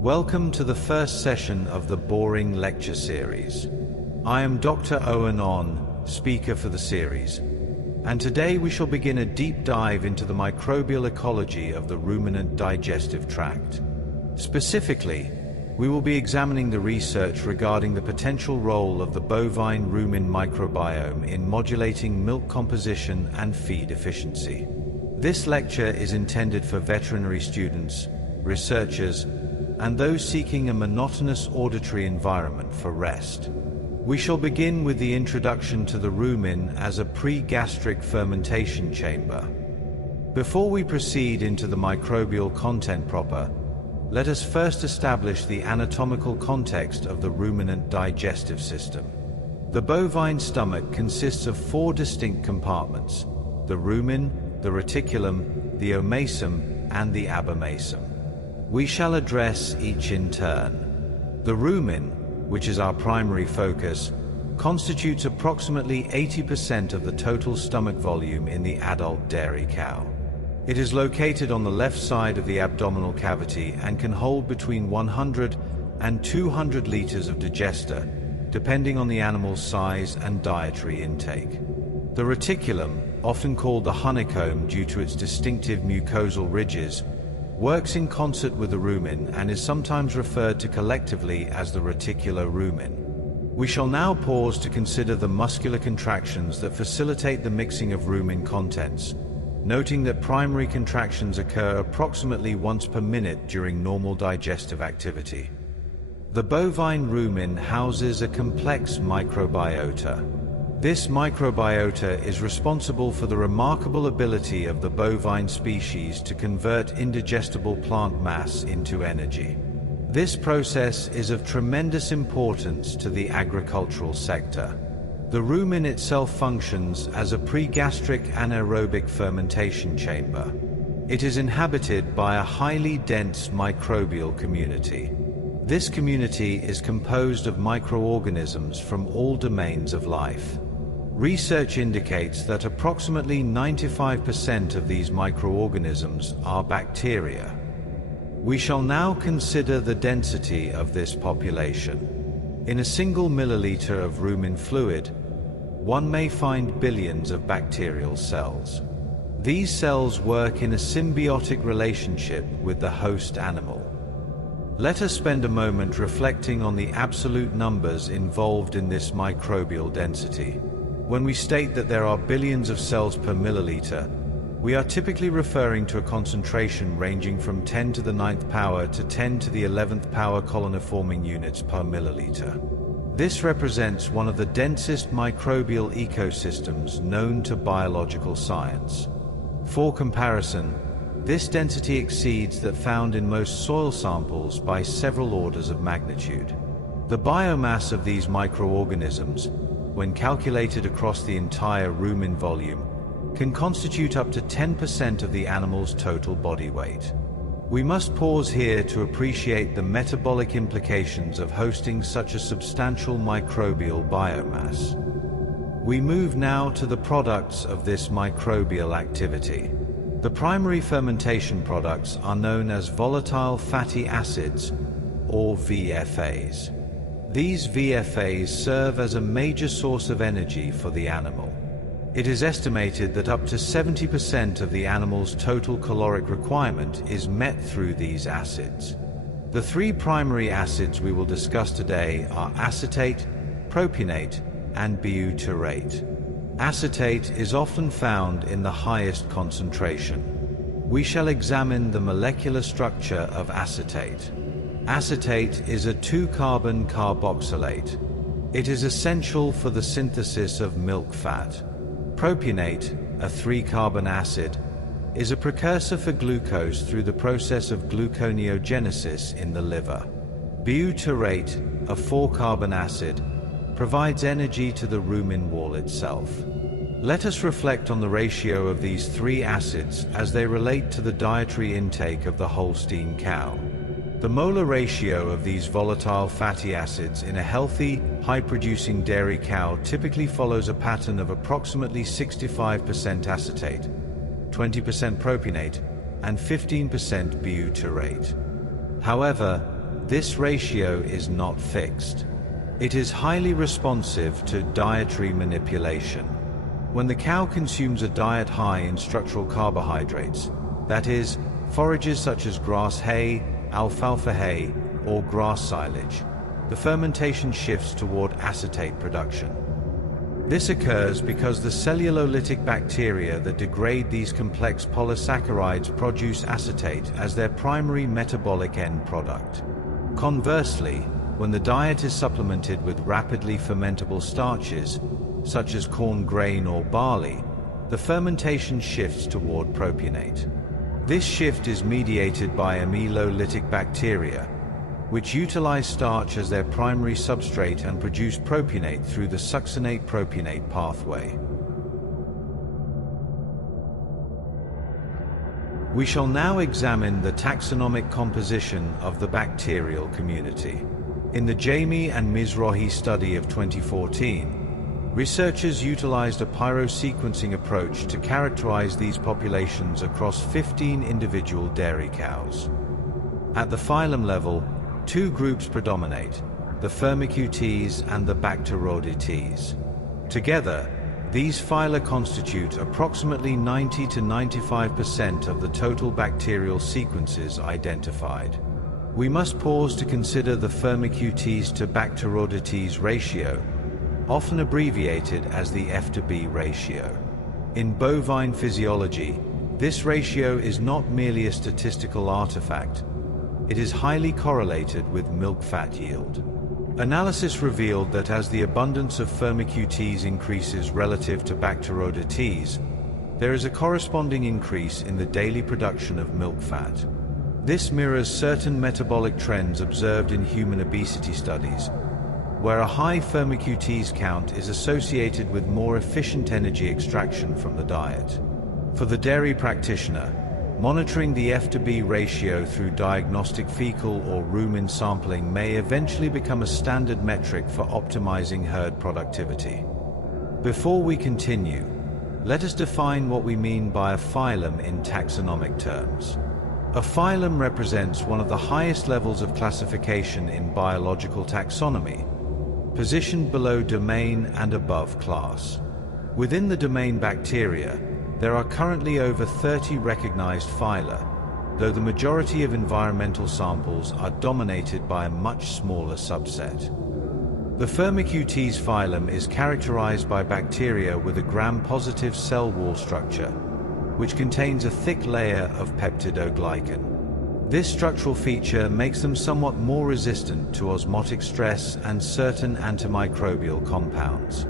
Welcome to the first session of the Boring Lecture Series. I am Dr. Owen On, speaker for the series, and today we shall begin a deep dive into the microbial ecology of the ruminant digestive tract. Specifically, we will be examining the research regarding the potential role of the bovine rumen microbiome in modulating milk composition and feed efficiency. This lecture is intended for veterinary students, researchers, and those seeking a monotonous auditory environment for rest. We shall begin with the introduction to the rumen as a pre-gastric fermentation chamber. Before we proceed into the microbial content proper, let us first establish the anatomical context of the ruminant digestive system. The bovine stomach consists of 4 distinct compartments: the rumen, the reticulum, the omasum, and the abomasum. We shall address each in turn. The rumen, which is our primary focus, constitutes approximately 80% of the total stomach volume in the adult dairy cow. It is located on the left side of the abdominal cavity and can hold between 100 and 200 liters of digester, depending on the animal's size and dietary intake. The reticulum, often called the honeycomb due to its distinctive mucosal ridges, works in concert with the rumen and is sometimes referred to collectively as the reticulorumen. We shall now pause to consider the muscular contractions that facilitate the mixing of rumen contents, noting that primary contractions occur approximately once per minute during normal digestive activity. The bovine rumen houses a complex microbiota. This microbiota is responsible for the remarkable ability of the bovine species to convert indigestible plant mass into energy. This process is of tremendous importance to the agricultural sector. The rumen itself functions as a pre-gastric anaerobic fermentation chamber. It is inhabited by a highly dense microbial community. This community is composed of microorganisms from all domains of life. Research indicates that approximately 95% of these microorganisms are bacteria. We shall now consider the density of this population. In a single milliliter of rumen fluid, one may find billions of bacterial cells. These cells work in a symbiotic relationship with the host animal. Let us spend a moment reflecting on the absolute numbers involved in this microbial density. When we state that there are billions of cells per milliliter, we are typically referring to a concentration ranging from 10 to the 9th power to 10 to the 11th power colony-forming units per milliliter. This represents one of the densest microbial ecosystems known to biological science. For comparison, this density exceeds that found in most soil samples by several orders of magnitude. The biomass of these microorganisms, when calculated across the entire rumen volume, can constitute up to 10% of the animal's total body weight. We must pause here to appreciate the metabolic implications of hosting such a substantial microbial biomass. We move now to the products of this microbial activity. The primary fermentation products are known as volatile fatty acids, or VFAs. These VFAs serve as a major source of energy for the animal. It is estimated that up to 70% of the animal's total caloric requirement is met through these acids. The 3 primary acids we will discuss today are acetate, propionate, and butyrate. Acetate is often found in the highest concentration. We shall examine the molecular structure of acetate. Acetate is a 2-carbon carboxylate. It is essential for the synthesis of milk fat. Propionate, a 3-carbon acid, is a precursor for glucose through the process of gluconeogenesis in the liver. Butyrate, a 4-carbon acid, provides energy to the rumen wall itself. Let us reflect on the ratio of these 3 acids as they relate to the dietary intake of the Holstein cow. The molar ratio of these volatile fatty acids in a healthy, high-producing dairy cow typically follows a pattern of approximately 65% acetate, 20% propionate, and 15% butyrate. However, this ratio is not fixed. It is highly responsive to dietary manipulation. When the cow consumes a diet high in structural carbohydrates, that is, forages such as grass hay, alfalfa hay, or grass silage, the fermentation shifts toward acetate production. This occurs because the cellulolytic bacteria that degrade these complex polysaccharides produce acetate as their primary metabolic end product. Conversely, when the diet is supplemented with rapidly fermentable starches, such as corn grain or barley, the fermentation shifts toward propionate. This shift is mediated by amylolytic bacteria, which utilize starch as their primary substrate and produce propionate through the succinate-propionate pathway. We shall now examine the taxonomic composition of the bacterial community. In the Jami and Mizrahi study of 2014, researchers utilized a pyrosequencing approach to characterize these populations across 15 individual dairy cows. At the phylum level, two groups predominate, the Firmicutes and the Bacteroidetes. Together, these phyla constitute approximately 90 to 95% of the total bacterial sequences identified. We must pause to consider the Firmicutes to Bacteroidetes ratio, often abbreviated as the F to B ratio. In bovine physiology, this ratio is not merely a statistical artifact. It is highly correlated with milk fat yield. Analysis revealed that as the abundance of Firmicutes increases relative to Bacteroidetes, there is a corresponding increase in the daily production of milk fat. This mirrors certain metabolic trends observed in human obesity studies, where a high Firmicutes count is associated with more efficient energy extraction from the diet. For the dairy practitioner, monitoring the F to B ratio through diagnostic fecal or rumen sampling may eventually become a standard metric for optimizing herd productivity. Before we continue, let us define what we mean by a phylum in taxonomic terms. A phylum represents one of the highest levels of classification in biological taxonomy, positioned below domain and above class. Within the domain bacteria, there are currently over 30 recognized phyla, though the majority of environmental samples are dominated by a much smaller subset. The Firmicutes phylum is characterized by bacteria with a gram-positive cell wall structure, which contains a thick layer of peptidoglycan. This structural feature makes them somewhat more resistant to osmotic stress and certain antimicrobial compounds.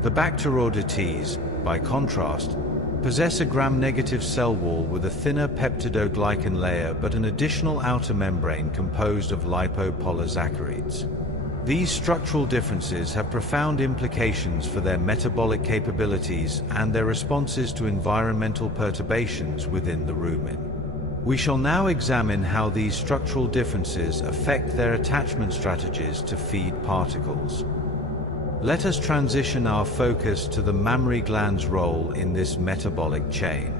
The Bacteroidetes, by contrast, possess a gram-negative cell wall with a thinner peptidoglycan layer but an additional outer membrane composed of lipopolysaccharides. These structural differences have profound implications for their metabolic capabilities and their responses to environmental perturbations within the rumen. We shall now examine how these structural differences affect their attachment strategies to feed particles. Let us transition our focus to the mammary gland's role in this metabolic chain.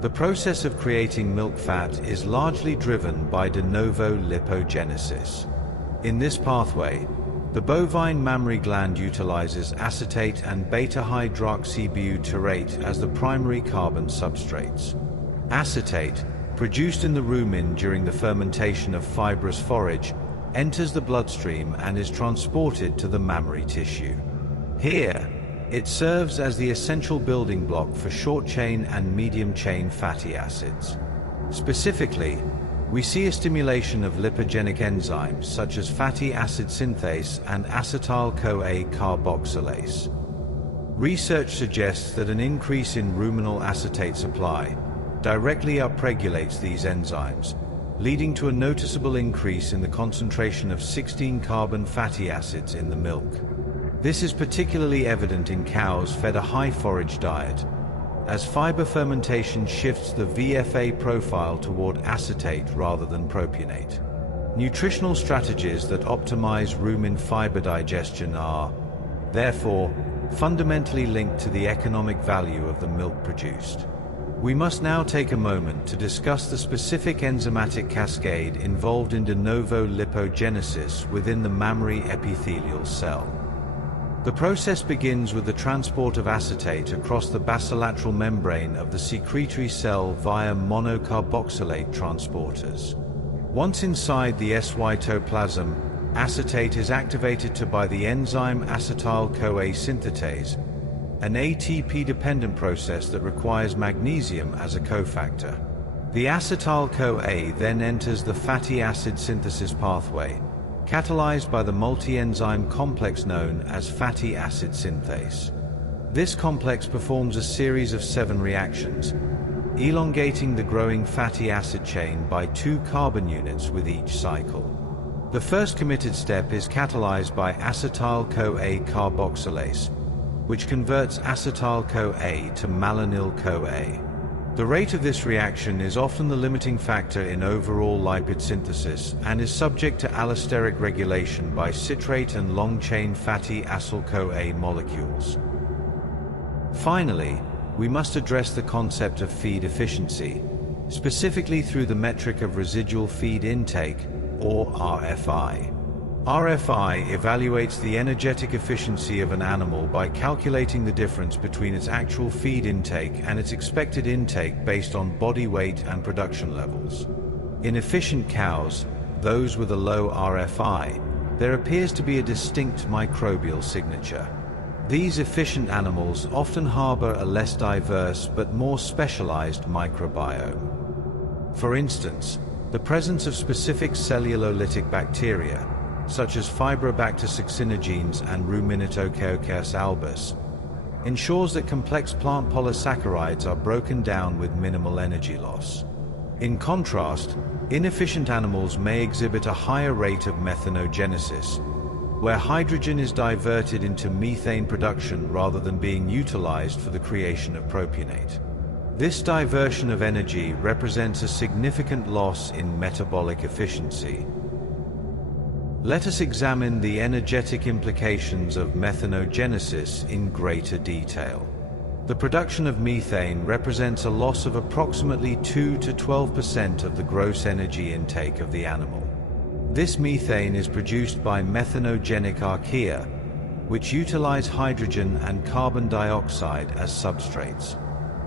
The process of creating milk fat is largely driven by de novo lipogenesis. In this pathway, the bovine mammary gland utilizes acetate and beta-hydroxybutyrate as the primary carbon substrates. Acetate, produced in the rumen during the fermentation of fibrous forage, enters the bloodstream and is transported to the mammary tissue. Here, it serves as the essential building block for short-chain and medium-chain fatty acids. Specifically, we see a stimulation of lipogenic enzymes such as fatty acid synthase and acetyl-CoA carboxylase. Research suggests that an increase in ruminal acetate supply directly upregulates these enzymes, leading to a noticeable increase in the concentration of 16-carbon fatty acids in the milk. This is particularly evident in cows fed a high forage diet, as fiber fermentation shifts the VFA profile toward acetate rather than propionate. Nutritional strategies that optimize rumen fiber digestion are, therefore, fundamentally linked to the economic value of the milk produced. We must now take a moment to discuss the specific enzymatic cascade involved in de novo lipogenesis within the mammary epithelial cell. The process begins with the transport of acetate across the basolateral membrane of the secretory cell via monocarboxylate transporters. Once inside the S-cytoplasm, acetate is activated by the enzyme acetyl-CoA synthetase, an ATP-dependent process that requires magnesium as a cofactor. The acetyl-CoA then enters the fatty acid synthesis pathway, catalyzed by the multi-enzyme complex known as fatty acid synthase. This complex performs a series of 7 reactions, elongating the growing fatty acid chain by 2 carbon units with each cycle. The first committed step is catalyzed by acetyl-CoA carboxylase, which converts acetyl-CoA to malonyl-CoA. The rate of this reaction is often the limiting factor in overall lipid synthesis and is subject to allosteric regulation by citrate and long-chain fatty acyl-CoA molecules. Finally, we must address the concept of feed efficiency, specifically through the metric of residual feed intake, or RFI. RFI evaluates the energetic efficiency of an animal by calculating the difference between its actual feed intake and its expected intake based on body weight and production levels. In efficient cows, those with a low RFI, there appears to be a distinct microbial signature. These efficient animals often harbor a less diverse but more specialized microbiome. For instance, the presence of specific cellulolytic bacteria, such as Fibrobacter succinogenes and Ruminatococcus albus, ensures that complex plant polysaccharides are broken down with minimal energy loss. In contrast, inefficient animals may exhibit a higher rate of methanogenesis, where hydrogen is diverted into methane production rather than being utilized for the creation of propionate. This diversion of energy represents a significant loss in metabolic efficiency. Let us examine the energetic implications of methanogenesis in greater detail. The production of methane represents a loss of approximately 2 to 12% of the gross energy intake of the animal. This methane is produced by methanogenic archaea, which utilize hydrogen and carbon dioxide as substrates.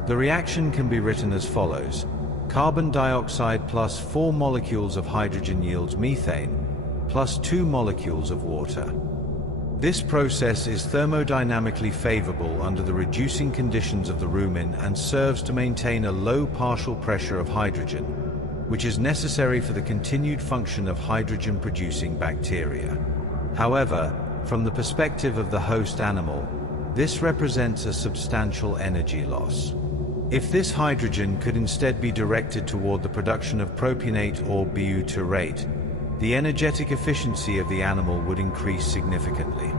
The reaction can be written as follows: carbon dioxide plus 4 molecules of hydrogen yields methane, plus 2 molecules of water. This process is thermodynamically favorable under the reducing conditions of the rumen and serves to maintain a low partial pressure of hydrogen, which is necessary for the continued function of hydrogen-producing bacteria. However, from the perspective of the host animal, this represents a substantial energy loss. If this hydrogen could instead be directed toward the production of propionate or butyrate, the energetic efficiency of the animal would increase significantly.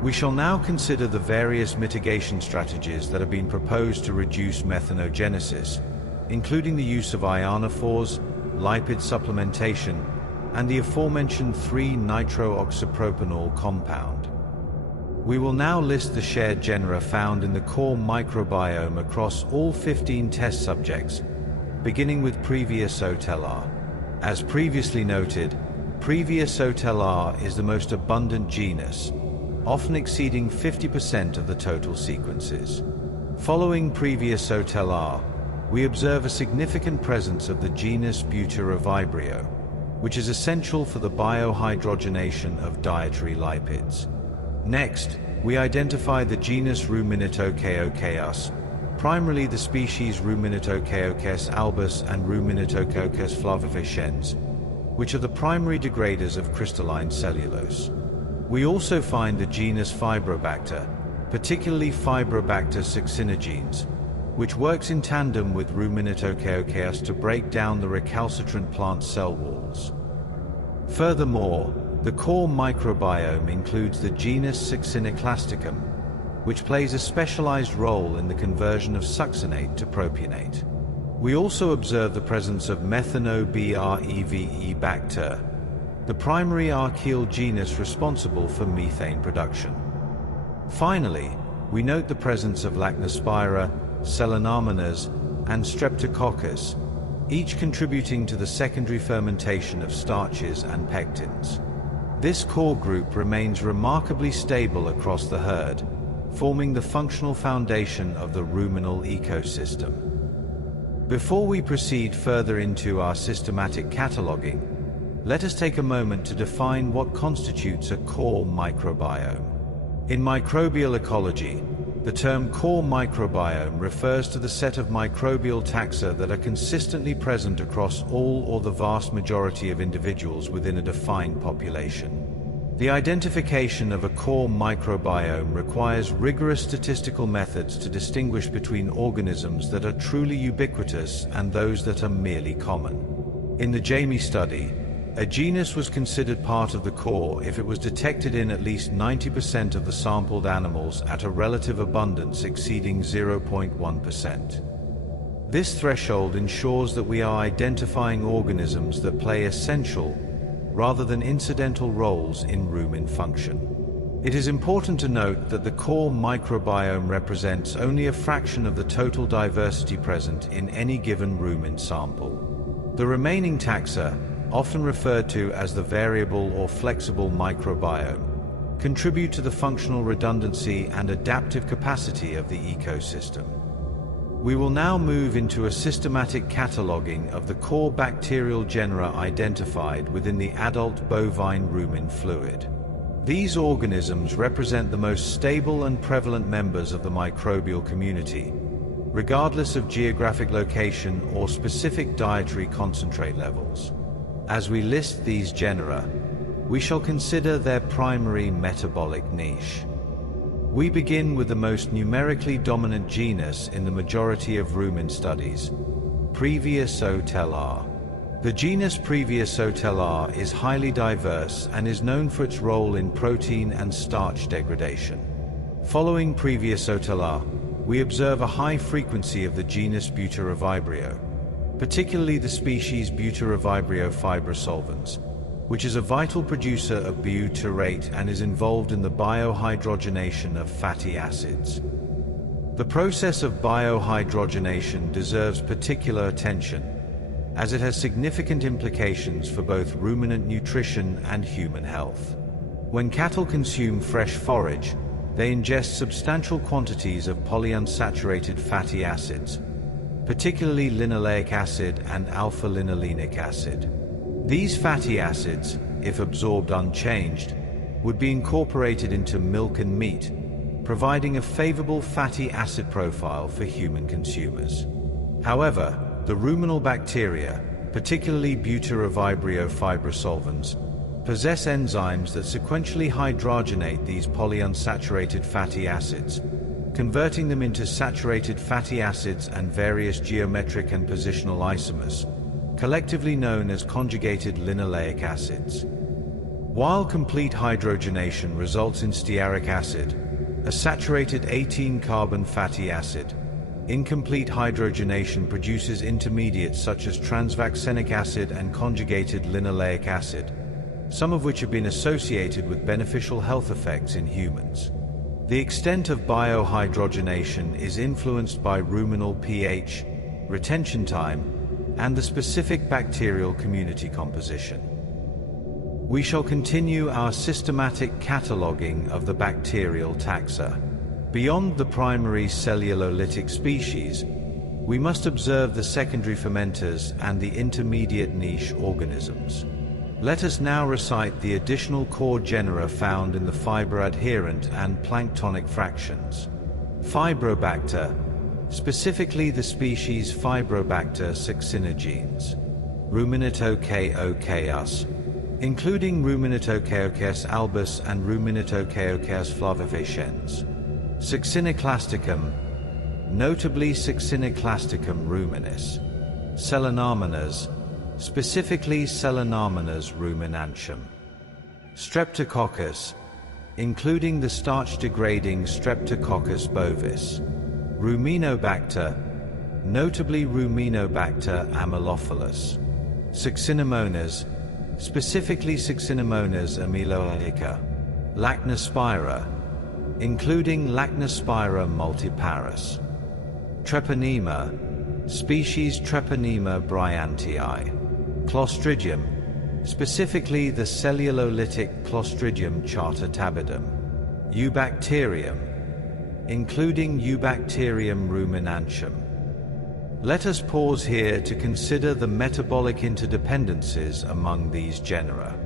We shall now consider the various mitigation strategies that have been proposed to reduce methanogenesis, including the use of ionophores, lipid supplementation, and the aforementioned 3-nitrooxypropanol compound. We will now list the shared genera found in the core microbiome across all 15 test subjects, beginning with Previa-Sotelar. As previously noted, Previa-Sotelar is the most abundant genus, often exceeding 50% of the total sequences. Following Previa-Sotelar, we observe a significant presence of the genus Butyrivibrio, which is essential for the biohydrogenation of dietary lipids. Next, we identify the genus Ruminatococcus, primarily the species Ruminatococcus albus and Ruminatococcus flavificens, which are the primary degraders of crystalline cellulose. We also find the genus Fibrobacter, particularly Fibrobacter succinogenes, which works in tandem with Ruminatococcus to break down the recalcitrant plant cell walls. Furthermore, the core microbiome includes the genus Succinoclasticum, which plays a specialized role in the conversion of succinate to propionate. We also observe the presence of Methanobreveibacter, the primary archaeal genus responsible for methane production. Finally, we note the presence of Lacnospira, Selenomenas, and Streptococcus, each contributing to the secondary fermentation of starches and pectins. This core group remains remarkably stable across the herd, forming the functional foundation of the ruminal ecosystem. Before we proceed further into our systematic cataloging, let us take a moment to define what constitutes a core microbiome. In microbial ecology, the term core microbiome refers to the set of microbial taxa that are consistently present across all or the vast majority of individuals within a defined population. The identification of a core microbiome requires rigorous statistical methods to distinguish between organisms that are truly ubiquitous and those that are merely common. In the Jami study, a genus was considered part of the core if it was detected in at least 90% of the sampled animals at a relative abundance exceeding 0.1%. This threshold ensures that we are identifying organisms that play essential rather than incidental roles in rumen function. It is important to note that the core microbiome represents only a fraction of the total diversity present in any given rumen sample. The remaining taxa, often referred to as the variable or flexible microbiome, contribute to the functional redundancy and adaptive capacity of the ecosystem. We will now move into a systematic cataloging of the core bacterial genera identified within the adult bovine rumen fluid. These organisms represent the most stable and prevalent members of the microbial community, regardless of geographic location or specific dietary concentrate levels. As we list these genera, we shall consider their primary metabolic niche. We begin with the most numerically dominant genus in the majority of rumen studies, Previosotellae. The genus Previosotellae is highly diverse and is known for its role in protein and starch degradation. Following Previosotellae, we observe a high frequency of the genus Butyrivibrio, particularly the species Butyrivibrio fibrosolvens, which is a vital producer of butyrate and is involved in the biohydrogenation of fatty acids. The process of biohydrogenation deserves particular attention, as it has significant implications for both ruminant nutrition and human health. When cattle consume fresh forage, they ingest substantial quantities of polyunsaturated fatty acids, particularly linoleic acid and alpha-linolenic acid. These fatty acids, if absorbed unchanged, would be incorporated into milk and meat, providing a favorable fatty acid profile for human consumers. However, the ruminal bacteria, particularly Butyrivibrio fibrosolvens, possess enzymes that sequentially hydrogenate these polyunsaturated fatty acids, converting them into saturated fatty acids and various geometric and positional isomers, collectively known as conjugated linoleic acids. While complete hydrogenation results in stearic acid, a saturated 18-carbon fatty acid, incomplete hydrogenation produces intermediates such as transvaccinic acid and conjugated linoleic acid, some of which have been associated with beneficial health effects in humans. The extent of biohydrogenation is influenced by ruminal pH, retention time, and the specific bacterial community composition. We shall continue our systematic cataloging of the bacterial taxa. Beyond the primary cellulolytic species, we must observe the secondary fermenters and the intermediate niche organisms. Let us now recite the additional core genera found in the fiber-adherent and planktonic fractions. Fibrobacter, specifically the species Fibrobacter succinogenes. Ruminatococcus, including Ruminatococcus albus and Ruminatococcus flavifaciens. Succinoclasticum, notably Succinoclasticum ruminis. Selenamenas, specifically Selenamenas ruminantium. Streptococcus, including the starch-degrading Streptococcus bovis. Ruminobacter, notably Ruminobacter amylophilus. Succinomonas, specifically Succinomonas amyloica. Lachnospira, including Lachnospira multiparus. Treponema, Species Treponema bryantii. Clostridium, specifically the cellulolytic Clostridium charta tabidum. Eubacterium, including Eubacterium ruminantium. Let us pause here to consider the metabolic interdependencies among these genera.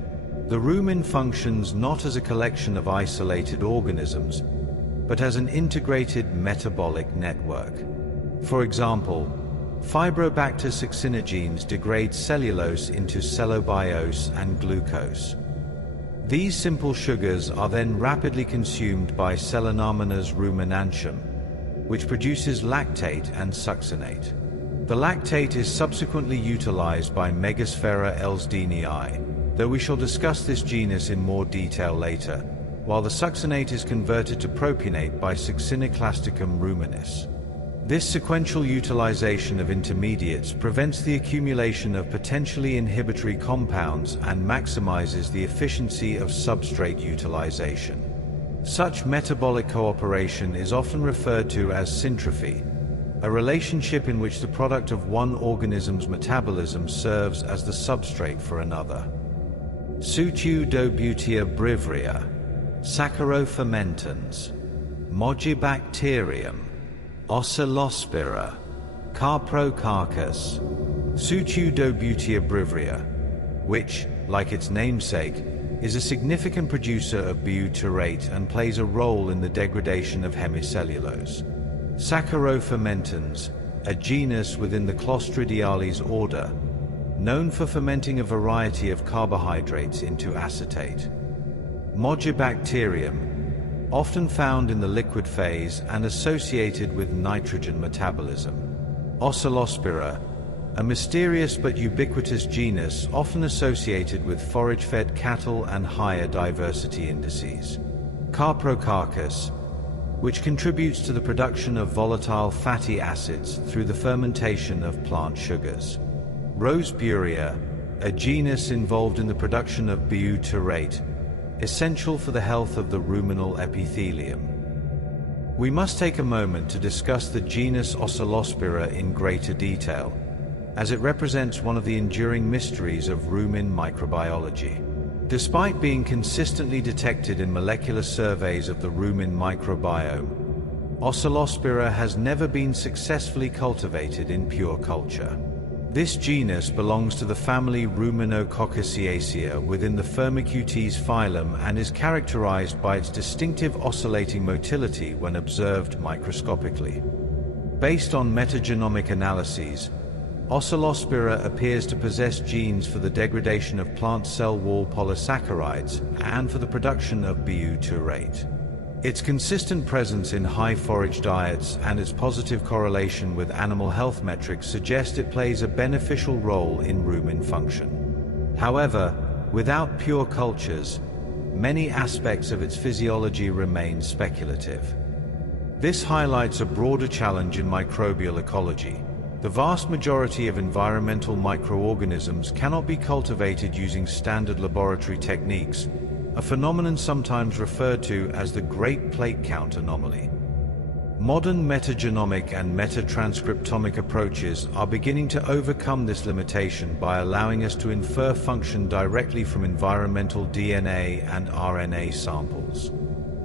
The rumen functions not as a collection of isolated organisms, but as an integrated metabolic network. For example, Fibrobacter succinogenes degrade cellulose into cellobiose and glucose. These simple sugars are then rapidly consumed by Selenomenas ruminantium, which produces lactate and succinate. The lactate is subsequently utilized by Megasphaera elsdenii, though we shall discuss this genus in more detail later, while the succinate is converted to propionate by Succinoclasticum ruminis. This sequential utilization of intermediates prevents the accumulation of potentially inhibitory compounds and maximizes the efficiency of substrate utilization. Such metabolic cooperation is often referred to as syntrophy, a relationship in which the product of one organism's metabolism serves as the substrate for another. Pseudobutia brivria, Saccharofermentans, Mogibacterium, Oscillospira, Carprocarchus. Pseudobutia brivria, which, like its namesake, is a significant producer of butyrate and plays a role in the degradation of hemicellulose. Saccharofermentans, a genus within the Clostridiales order, known for fermenting a variety of carbohydrates into acetate. Mogibacterium, often found in the liquid phase and associated with nitrogen metabolism. Oscillospira, a mysterious but ubiquitous genus often associated with forage-fed cattle and higher diversity indices. Carprocarchus, which contributes to the production of volatile fatty acids through the fermentation of plant sugars. Roseburia, a genus involved in the production of butyrate, essential for the health of the ruminal epithelium. We must take a moment to discuss the genus Oscillospira in greater detail, as it represents one of the enduring mysteries of rumen microbiology. Despite being consistently detected in molecular surveys of the rumen microbiome, Oscillospira has never been successfully cultivated in pure culture. This genus belongs to the family Ruminococciacea within the Firmicutes phylum and is characterized by its distinctive oscillating motility when observed microscopically. Based on metagenomic analyses, Oscillospira appears to possess genes for the degradation of plant cell wall polysaccharides and for the production of butyrate. Its consistent presence in high forage diets and its positive correlation with animal health metrics suggest it plays a beneficial role in rumen function. However, without pure cultures, many aspects of its physiology remain speculative. This highlights a broader challenge in microbial ecology. The vast majority of environmental microorganisms cannot be cultivated using standard laboratory techniques, a phenomenon sometimes referred to as the Great Plate Count anomaly. Modern metagenomic and metatranscriptomic approaches are beginning to overcome this limitation by allowing us to infer function directly from environmental DNA and RNA samples.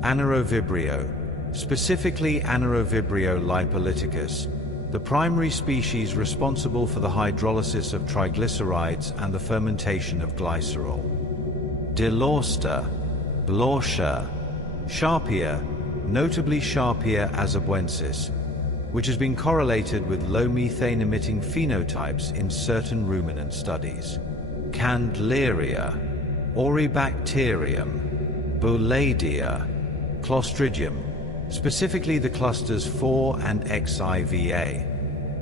Anaerobibrio, specifically Anaerobibrio lipolyticus, the primary species responsible for the hydrolysis of triglycerides and the fermentation of glycerol. Delorsta, Blorcia, Sharpia, notably Sharpia azabuensis, which has been correlated with low methane-emitting phenotypes in certain ruminant studies. Candleria, Oribacterium, Bouledia, Clostridium, specifically the clusters 4 and XIVA,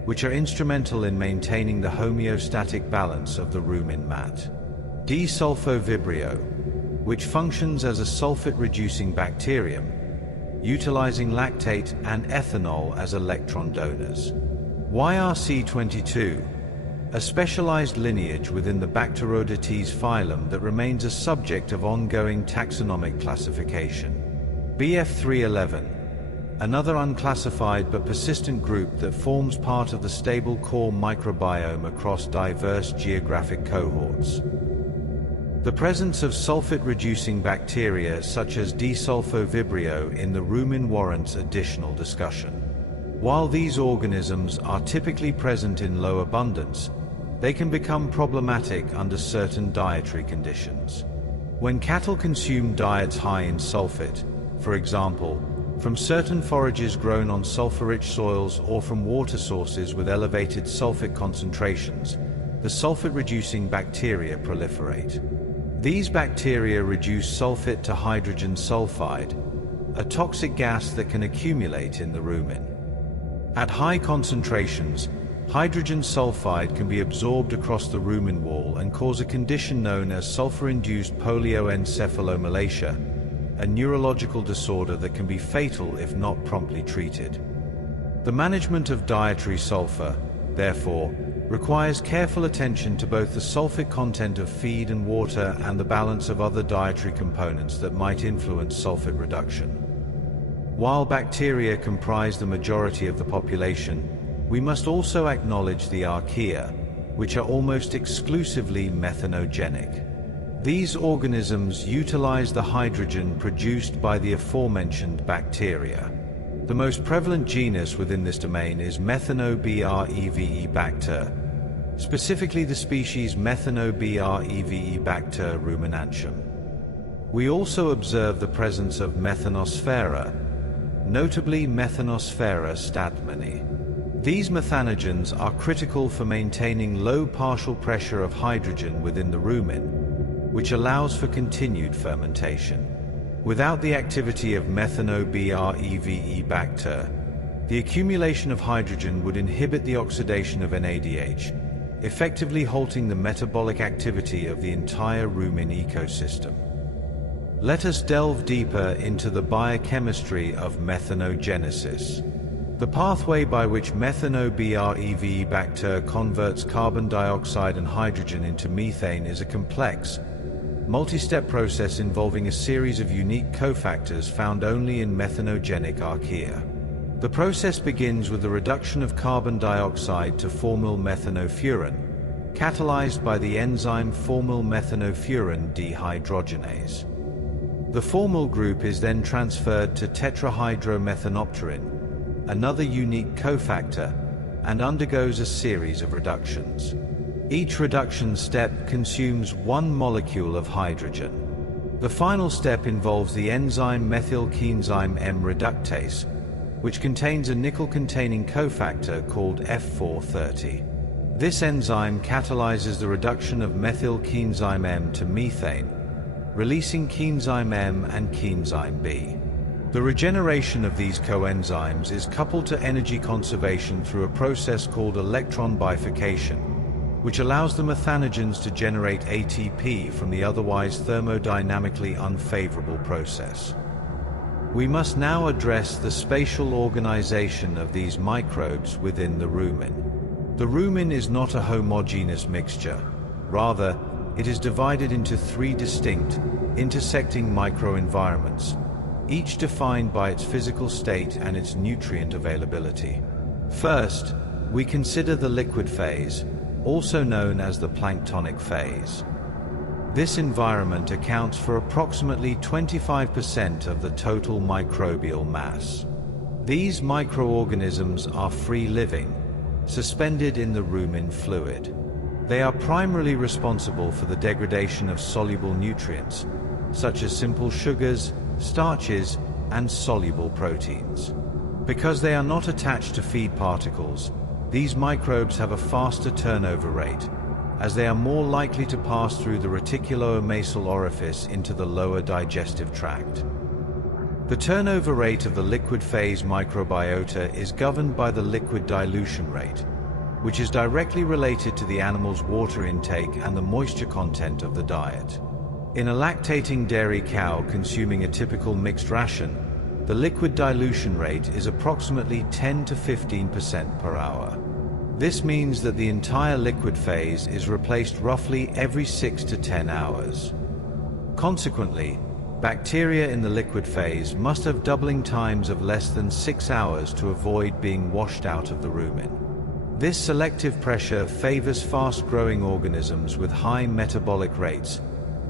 which are instrumental in maintaining the homeostatic balance of the rumen mat. Desulfovibrio, which functions as a sulfate-reducing bacterium, utilizing lactate and ethanol as electron donors. YRC22, a specialized lineage within the Bacteroidetes phylum that remains a subject of ongoing taxonomic classification. BF311, another unclassified but persistent group that forms part of the stable core microbiome across diverse geographic cohorts. The presence of sulfate-reducing bacteria such as D-sulfovibrio in the rumen warrants additional discussion. While these organisms are typically present in low abundance, they can become problematic under certain dietary conditions. When cattle consume diets high in sulfate, for example, from certain forages grown on sulfur-rich soils or from water sources with elevated sulfate concentrations, the sulfate-reducing bacteria proliferate. These bacteria reduce sulfate to hydrogen sulfide, a toxic gas that can accumulate in the rumen. At high concentrations, hydrogen sulfide can be absorbed across the rumen wall and cause a condition known as sulfur-induced polioencephalomalacia, a neurological disorder that can be fatal if not promptly treated. The management of dietary sulfur, therefore, requires careful attention to both the sulfate content of feed and water and the balance of other dietary components that might influence sulfate reduction. While bacteria comprise the majority of the population, we must also acknowledge the archaea, which are almost exclusively methanogenic. These organisms utilize the hydrogen produced by the aforementioned bacteria. The most prevalent genus within this domain is Methanobacter, specifically the species Methanobacter ruminantium. We also observe the presence of Methanosphera, notably Methanosphera stadtmani. These methanogens are critical for maintaining low partial pressure of hydrogen within the rumen, which allows for continued fermentation. Without the activity of Methanobacter, the accumulation of hydrogen would inhibit the oxidation of NADH, effectively halting the metabolic activity of the entire rumen ecosystem. Let us delve deeper into the biochemistry of methanogenesis. The pathway by which Methanobacter converts carbon dioxide and hydrogen into methane is a complex, multi-step process involving a series of unique cofactors found only in methanogenic archaea. The process begins with the reduction of carbon dioxide to formylmethanofuran, catalyzed by the enzyme formylmethanofuran dehydrogenase. The formal group is then transferred to tetrahydromethanopterin, another unique cofactor, and undergoes a series of reductions. Each reduction step consumes one molecule of hydrogen. The final step involves the enzyme methylcoenzyme M reductase, which contains a nickel-containing cofactor called F430. This enzyme catalyzes the reduction of methylcoenzyme M to methane, releasing coenzyme M and coenzyme B. The regeneration of these coenzymes is coupled to energy conservation through a process called electron bifurcation, which allows the methanogens to generate ATP from the otherwise thermodynamically unfavorable process. We must now address the spatial organization of these microbes within the rumen. The rumen is not a homogeneous mixture. Rather, it is divided into three distinct, intersecting microenvironments, each defined by its physical state and its nutrient availability. First, we consider the liquid phase, also known as the planktonic phase. This environment accounts for approximately 25% of the total microbial mass. These microorganisms are free-living, suspended in the rumen fluid. They are primarily responsible for the degradation of soluble nutrients, such as simple sugars, starches, and soluble proteins. Because they are not attached to feed particles, these microbes have a faster turnover rate, as they are more likely to pass through the reticuloamasal orifice into the lower digestive tract. The turnover rate of the liquid phase microbiota is governed by the liquid dilution rate, which is directly related to the animal's water intake and the moisture content of the diet. In a lactating dairy cow consuming a typical mixed ration, the liquid dilution rate is approximately 10 to 15% per hour. This means that the entire liquid phase is replaced roughly every 6 to 10 hours. Consequently, Bacteria in the liquid phase must have doubling times of less than 6 hours to avoid being washed out of the rumen. This selective pressure favors fast-growing organisms with high metabolic rates,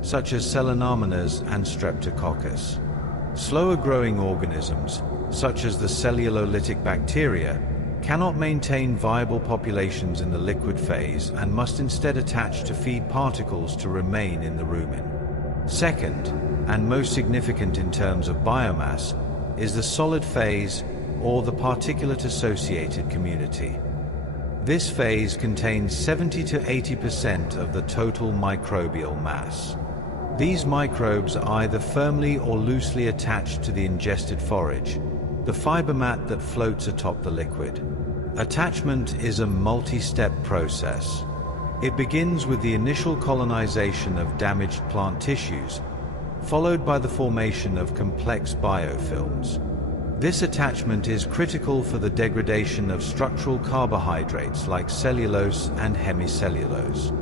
such as Selenomonas and Streptococcus. Slower-growing organisms, such as the cellulolytic bacteria, cannot maintain viable populations in the liquid phase and must instead attach to feed particles to remain in the rumen. Second, and most significant in terms of biomass, is the solid phase, or the particulate-associated community. This phase contains 70 to 80% of the total microbial mass. These microbes are either firmly or loosely attached to the ingested forage, the fiber mat that floats atop the liquid. Attachment is a multi-step process. It begins with the initial colonization of damaged plant tissues, followed by the formation of complex biofilms. This attachment is critical for the degradation of structural carbohydrates like cellulose and hemicellulose.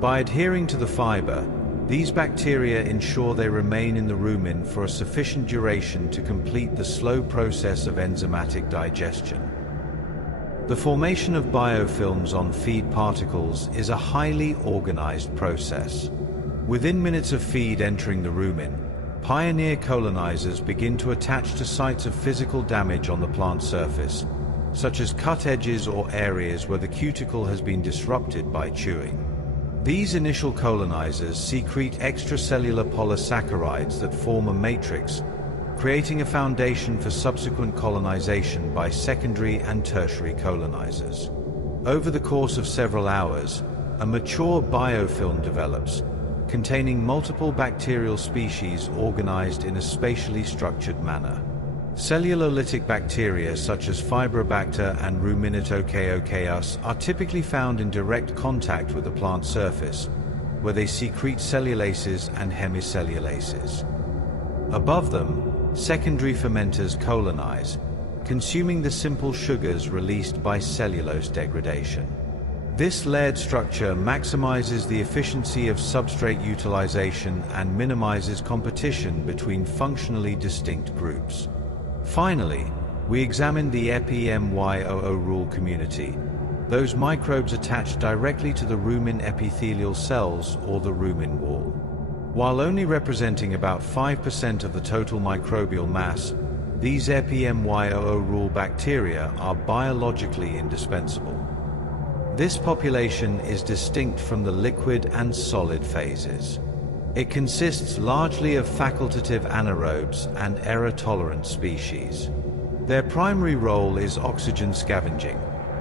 By adhering to the fiber, these bacteria ensure they remain in the rumen for a sufficient duration to complete the slow process of enzymatic digestion. The formation of biofilms on feed particles is a highly organized process. Within minutes of feed entering the rumen, pioneer colonizers begin to attach to sites of physical damage on the plant surface, such as cut edges or areas where the cuticle has been disrupted by chewing. These initial colonizers secrete extracellular polysaccharides that form a matrix, creating a foundation for subsequent colonization by secondary and tertiary colonizers. Over the course of several hours, a mature biofilm develops, containing multiple bacterial species organized in a spatially structured manner. Cellulolytic bacteria such as Fibrobacter and Ruminatococcus are typically found in direct contact with the plant surface, where they secrete cellulases and hemicellulases. Above them, secondary fermenters colonize, consuming the simple sugars released by cellulose degradation. This layered structure maximizes the efficiency of substrate utilization and minimizes competition between functionally distinct groups. Finally, we examine the epimyo rule community, those microbes attached directly to the rumen epithelial cells or the rumen wall. While only representing about 5% of the total microbial mass, these epimyo rule bacteria are biologically indispensable. This population is distinct from the liquid and solid phases. It consists largely of facultative anaerobes and error-tolerant species. Their primary role is oxygen scavenging.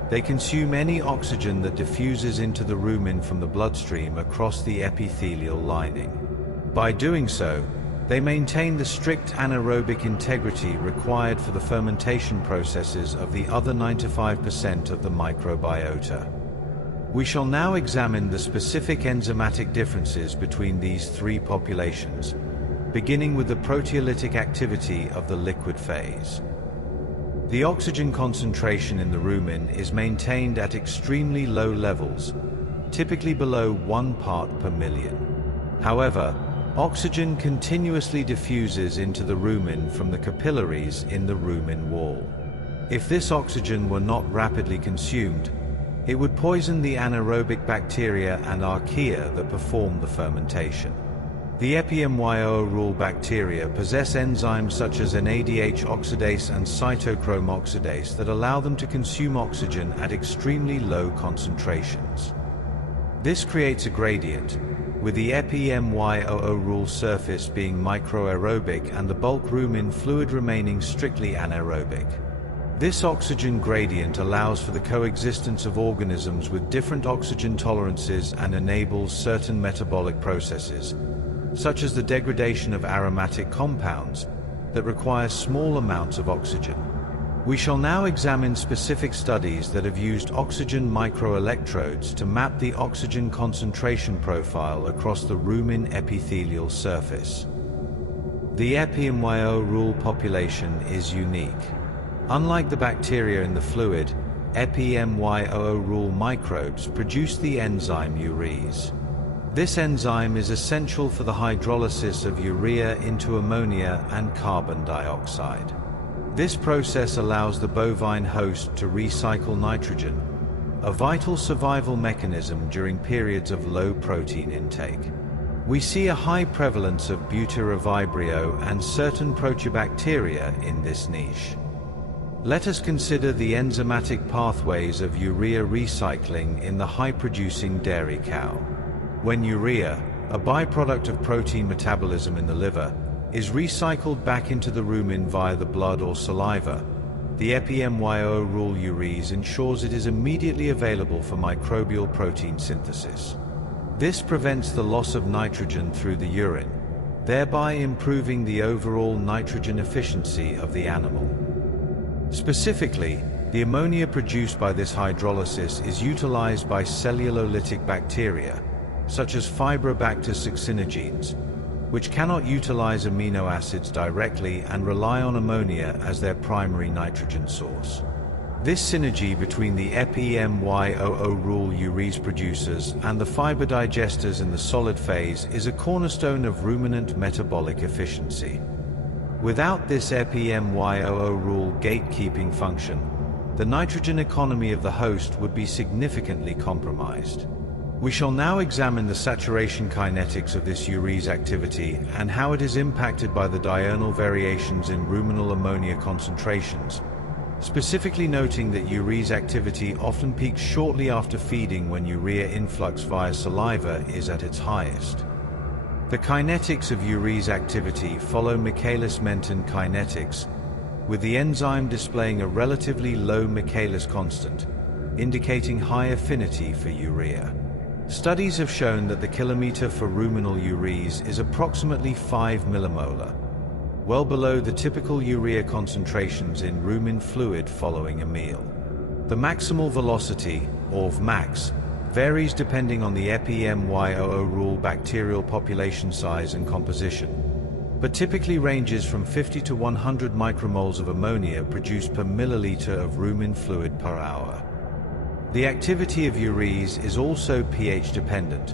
They consume any oxygen that diffuses into the rumen from the bloodstream across the epithelial lining. By doing so, they maintain the strict anaerobic integrity required for the fermentation processes of the other 95% of the microbiota. We shall now examine the specific enzymatic differences between these three populations, beginning with the proteolytic activity of the liquid phase. The oxygen concentration in the rumen is maintained at extremely low levels, typically below 1 part per million. However, oxygen continuously diffuses into the rumen from the capillaries in the rumen wall. If this oxygen were not rapidly consumed, it would poison the anaerobic bacteria and archaea that perform the fermentation. The epimyo rule bacteria possess enzymes such as NADH oxidase and cytochrome oxidase that allow them to consume oxygen at extremely low concentrations. This creates a gradient, with the epimyo rule surface being microaerobic and the bulk rumen fluid remaining strictly anaerobic. This oxygen gradient allows for the coexistence of organisms with different oxygen tolerances and enables certain metabolic processes, such as the degradation of aromatic compounds, that require small amounts of oxygen. We shall now examine specific studies that have used oxygen microelectrodes to map the oxygen concentration profile across the rumen epithelial surface. The epimyo rule population is unique. Unlike the bacteria in the fluid, epimyo rule microbes produce the enzyme urease. This enzyme is essential for the hydrolysis of urea into ammonia and carbon dioxide. This process allows the bovine host to recycle nitrogen, a vital survival mechanism during periods of low protein intake. We see a high prevalence of Butyrivibrio and certain proteobacteria in this niche. Let us consider the enzymatic pathways of urea recycling in the high-producing dairy cow. When urea, a byproduct of protein metabolism in the liver, is recycled back into the rumen via the blood or saliva, the epimyo rule urease ensures it is immediately available for microbial protein synthesis. This prevents the loss of nitrogen through the urine, thereby improving the overall nitrogen efficiency of the animal. Specifically, the ammonia produced by this hydrolysis is utilized by cellulolytic bacteria, such as Fibrobacter succinogenes, which cannot utilize amino acids directly and rely on ammonia as their primary nitrogen source. This synergy between the epimyo rule urease producers and the fiber digesters in the solid phase is a cornerstone of ruminant metabolic efficiency. Without this epimyo rule gatekeeping function, the nitrogen economy of the host would be significantly compromised. We shall now examine the saturation kinetics of this urease activity and how it is impacted by the diurnal variations in ruminal ammonia concentrations, specifically noting that urease activity often peaks shortly after feeding when urea influx via saliva is at its highest. The kinetics of urease activity follow Michaelis-Menten kinetics, with the enzyme displaying a relatively low Michaelis constant, indicating high affinity for urea. Studies have shown that the kilometer for ruminal urease is approximately 5 millimolar, well below the typical urea concentrations in rumen fluid following a meal. The maximal velocity, or Vmax, varies depending on the epimyo rule bacterial population size and composition, but typically ranges from 50 to 100 micromoles of ammonia produced per milliliter of rumen fluid per hour. The activity of urease is also pH dependent,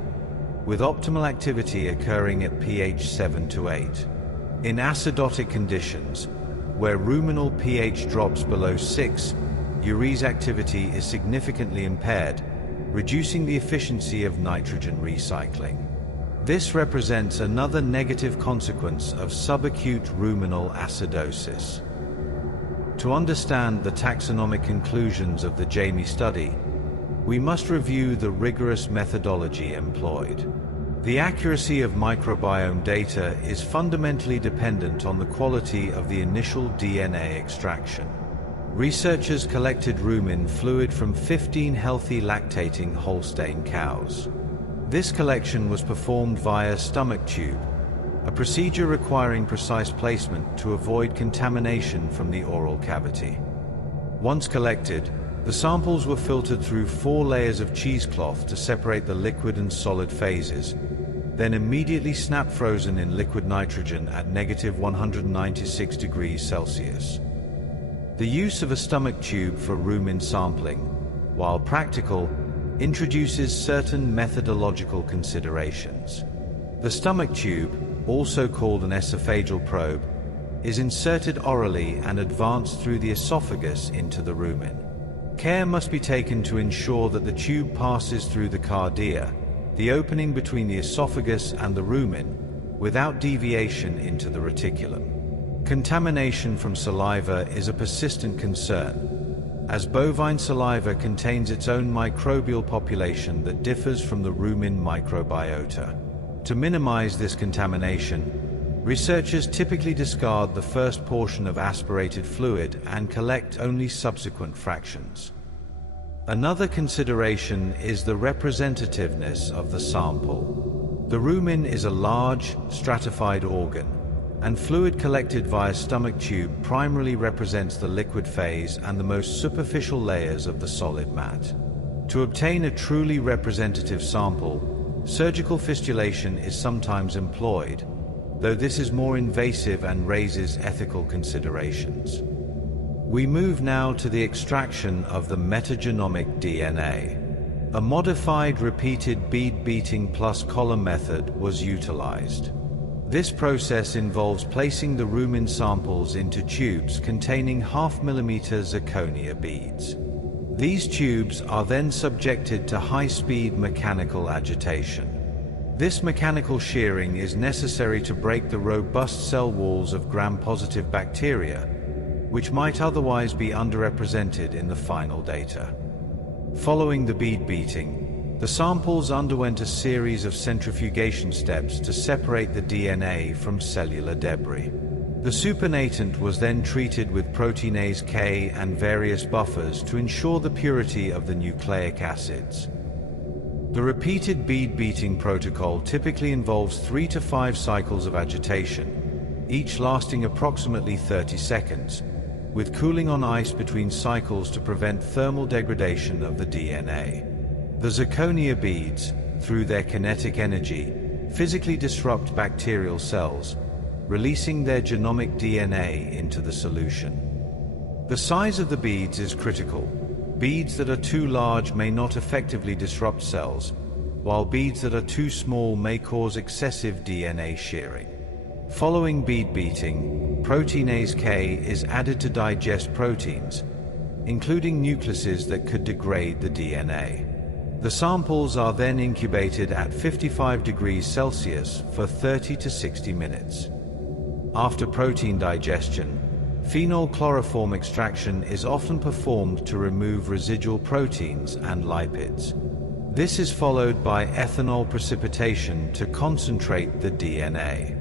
with optimal activity occurring at pH 7 to 8. In acidotic conditions, where ruminal pH drops below 6, urease activity is significantly impaired, reducing the efficiency of nitrogen recycling. This represents another negative consequence of subacute ruminal acidosis. To understand the taxonomic conclusions of the Jami study, we must review the rigorous methodology employed. The accuracy of microbiome data is fundamentally dependent on the quality of the initial DNA extraction. Researchers collected rumen fluid from 15 healthy lactating Holstein cows. This collection was performed via stomach tube, a procedure requiring precise placement to avoid contamination from the oral cavity. Once collected, the samples were filtered through 4 layers of cheesecloth to separate the liquid and solid phases, then immediately snap frozen in liquid nitrogen at -196 degrees Celsius. The use of a stomach tube for rumen sampling, while practical, introduces certain methodological considerations. The stomach tube, also called an esophageal probe, is inserted orally and advanced through the esophagus into the rumen. Care must be taken to ensure that the tube passes through the cardia, the opening between the esophagus and the rumen, without deviation into the reticulum. Contamination from saliva is a persistent concern, as bovine saliva contains its own microbial population that differs from the rumen microbiota. To minimize this contamination, researchers typically discard the first portion of aspirated fluid and collect only subsequent fractions. Another consideration is the representativeness of the sample. The rumen is a large, stratified organ, and fluid collected via stomach tube primarily represents the liquid phase and the most superficial layers of the solid mat. To obtain a truly representative sample, surgical fistulation is sometimes employed, though this is more invasive and raises ethical considerations. We move now to the extraction of the metagenomic DNA. A modified repeated bead beating plus column method was utilized. This process involves placing the rumen samples into tubes containing 0.5 mm zirconia beads. These tubes are then subjected to high-speed mechanical agitation. This mechanical shearing is necessary to break the robust cell walls of gram-positive bacteria, which might otherwise be underrepresented in the final data. Following the bead beating, the samples underwent a series of centrifugation steps to separate the DNA from cellular debris. The supernatant was then treated with proteinase K and various buffers to ensure the purity of the nucleic acids. The repeated bead beating protocol typically involves 3 to 5 cycles of agitation, each lasting approximately 30 seconds, with cooling on ice between cycles to prevent thermal degradation of the DNA. The zirconia beads, through their kinetic energy, physically disrupt bacterial cells, releasing their genomic DNA into the solution. The size of the beads is critical. Beads that are too large may not effectively disrupt cells, while beads that are too small may cause excessive DNA shearing. Following bead beating, proteinase K is added to digest proteins, including nucleases that could degrade the DNA. The samples are then incubated at 55 degrees Celsius for 30 to 60 minutes. After protein digestion, phenol chloroform extraction is often performed to remove residual proteins and lipids. This is followed by ethanol precipitation to concentrate the DNA.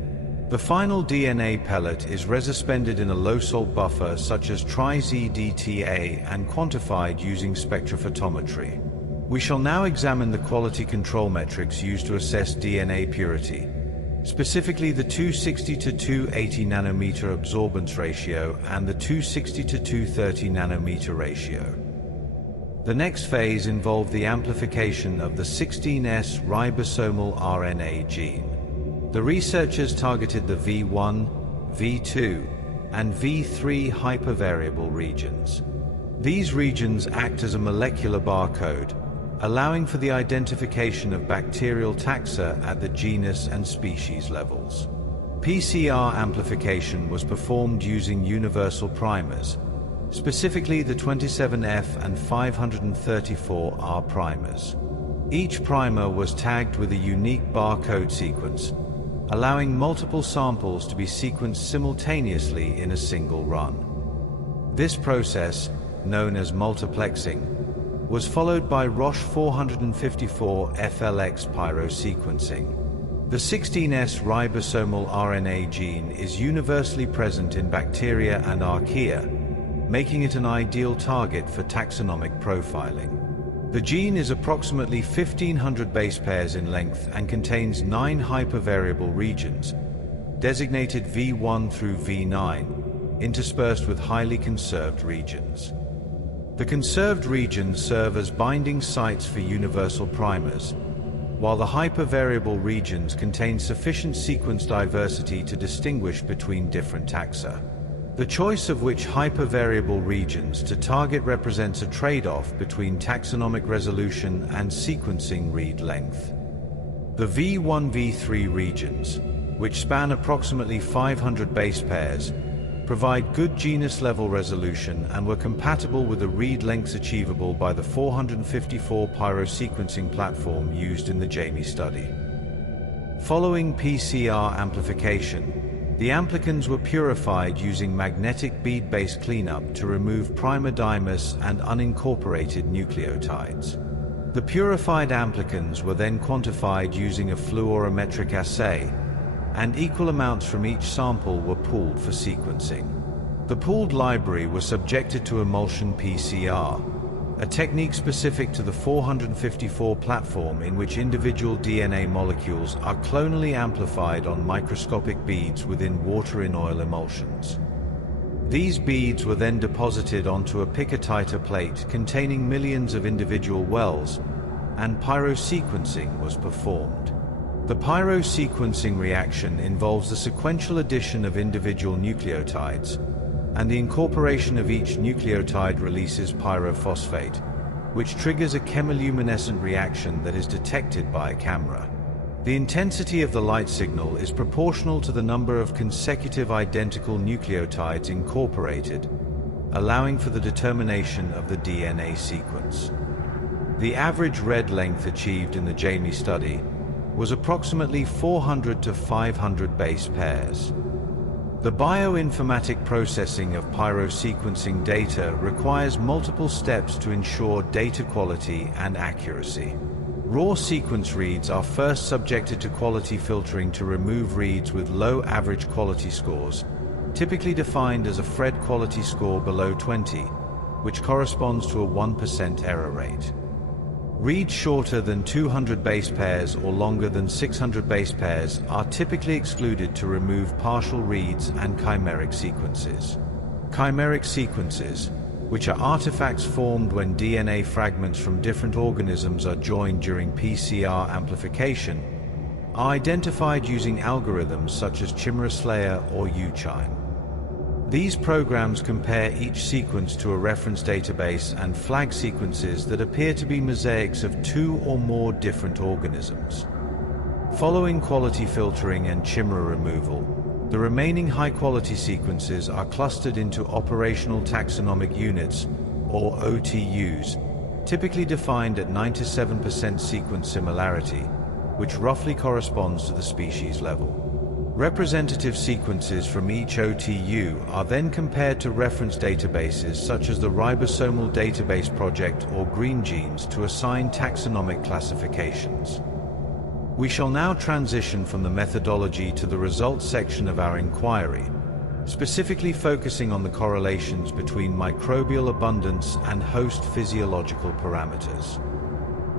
The final DNA pellet is resuspended in a low-salt buffer such as tri-ZDTA and quantified using spectrophotometry. We shall now examine the quality control metrics used to assess DNA purity, specifically the 260 to 280 nanometer absorbance ratio and the 260 to 230 nanometer ratio. The next phase involved the amplification of the 16S ribosomal RNA gene. The researchers targeted the V1, V2, and V3 hypervariable regions. These regions act as a molecular barcode, allowing for the identification of bacterial taxa at the genus and species levels. PCR amplification was performed using universal primers, specifically the 27F and 534R primers. Each primer was tagged with a unique barcode sequence, allowing multiple samples to be sequenced simultaneously in a single run. This process, known as multiplexing, was followed by Roche 454 FLX pyrosequencing. The 16S ribosomal RNA gene is universally present in bacteria and archaea, making it an ideal target for taxonomic profiling. The gene is approximately 1,500 base pairs in length and contains 9 hypervariable regions, designated V1 through V9, interspersed with highly conserved regions. The conserved regions serve as binding sites for universal primers, while the hypervariable regions contain sufficient sequence diversity to distinguish between different taxa. The choice of which hypervariable regions to target represents a trade-off between taxonomic resolution and sequencing read length. The V1-V3 regions, which span approximately 500 base pairs, provide good genus-level resolution and were compatible with the read lengths achievable by the 454 pyrosequencing platform used in the Jami study. Following PCR amplification, the amplicons were purified using magnetic bead-based cleanup to remove primodimers and unincorporated nucleotides. The purified amplicons were then quantified using a fluorometric assay, and equal amounts from each sample were pooled for sequencing. The pooled library was subjected to emulsion PCR, a technique specific to the 454 platform in which individual DNA molecules are clonally amplified on microscopic beads within water-in-oil emulsions. These beads were then deposited onto a picotiter plate containing millions of individual wells, and pyrosequencing was performed. The pyrosequencing reaction involves the sequential addition of individual nucleotides, and the incorporation of each nucleotide releases pyrophosphate, which triggers a chemiluminescent reaction that is detected by a camera. The intensity of the light signal is proportional to the number of consecutive identical nucleotides incorporated, allowing for the determination of the DNA sequence. The average read length achieved in the Jami study was approximately 400 to 500 base pairs. The bioinformatic processing of pyrosequencing data requires multiple steps to ensure data quality and accuracy. Raw sequence reads are first subjected to quality filtering to remove reads with low average quality scores, typically defined as a Phred quality score below 20, which corresponds to a 1% error rate. Reads shorter than 200 base pairs or longer than 600 base pairs are typically excluded to remove partial reads and chimeric sequences. Chimeric sequences, which are artifacts formed when DNA fragments from different organisms are joined during PCR amplification, are identified using algorithms such as Chimera-Slayer or UChime. These programs compare each sequence to a reference database and flag sequences that appear to be mosaics of two or more different organisms. Following quality filtering and chimera removal, the remaining high-quality sequences are clustered into operational taxonomic units, or OTUs, typically defined at 97% sequence similarity, which roughly corresponds to the species level. Representative sequences from each OTU are then compared to reference databases such as the Ribosomal Database Project or Green Genes to assign taxonomic classifications. We shall now transition from the methodology to the results section of our inquiry, specifically focusing on the correlations between microbial abundance and host physiological parameters.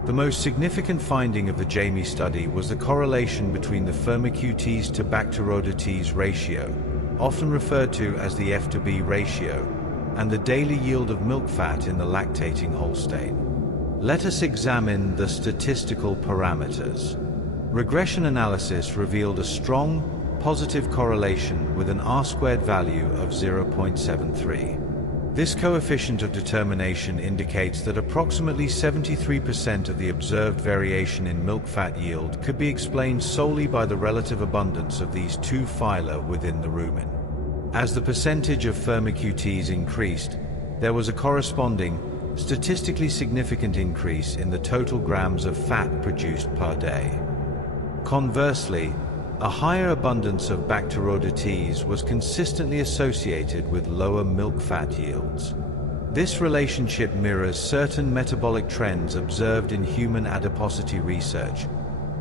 The most significant finding of the Jami study was the correlation between the Firmicutes to Bacteroidetes ratio, often referred to as the F to B ratio, and the daily yield of milk fat in the lactating Holstein. Let us examine the statistical parameters. Regression analysis revealed a strong, positive correlation with an R-squared value of 0.73. This coefficient of determination indicates that approximately 73% of the observed variation in milk fat yield could be explained solely by the relative abundance of these two phyla within the rumen. As the percentage of Firmicutes increased, there was a corresponding, statistically significant increase in the total grams of fat produced per day. Conversely, a higher abundance of Bacteroidetes was consistently associated with lower milk fat yields. This relationship mirrors certain metabolic trends observed in human adiposity research,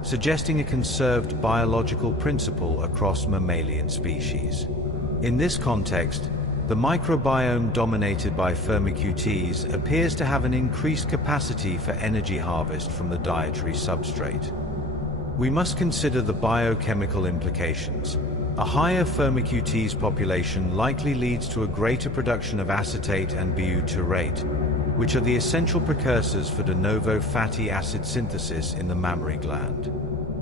suggesting a conserved biological principle across mammalian species. In this context, the microbiome dominated by Firmicutes appears to have an increased capacity for energy harvest from the dietary substrate. We must consider the biochemical implications. A higher Firmicutes population likely leads to a greater production of acetate and butyrate, which are the essential precursors for de novo fatty acid synthesis in the mammary gland.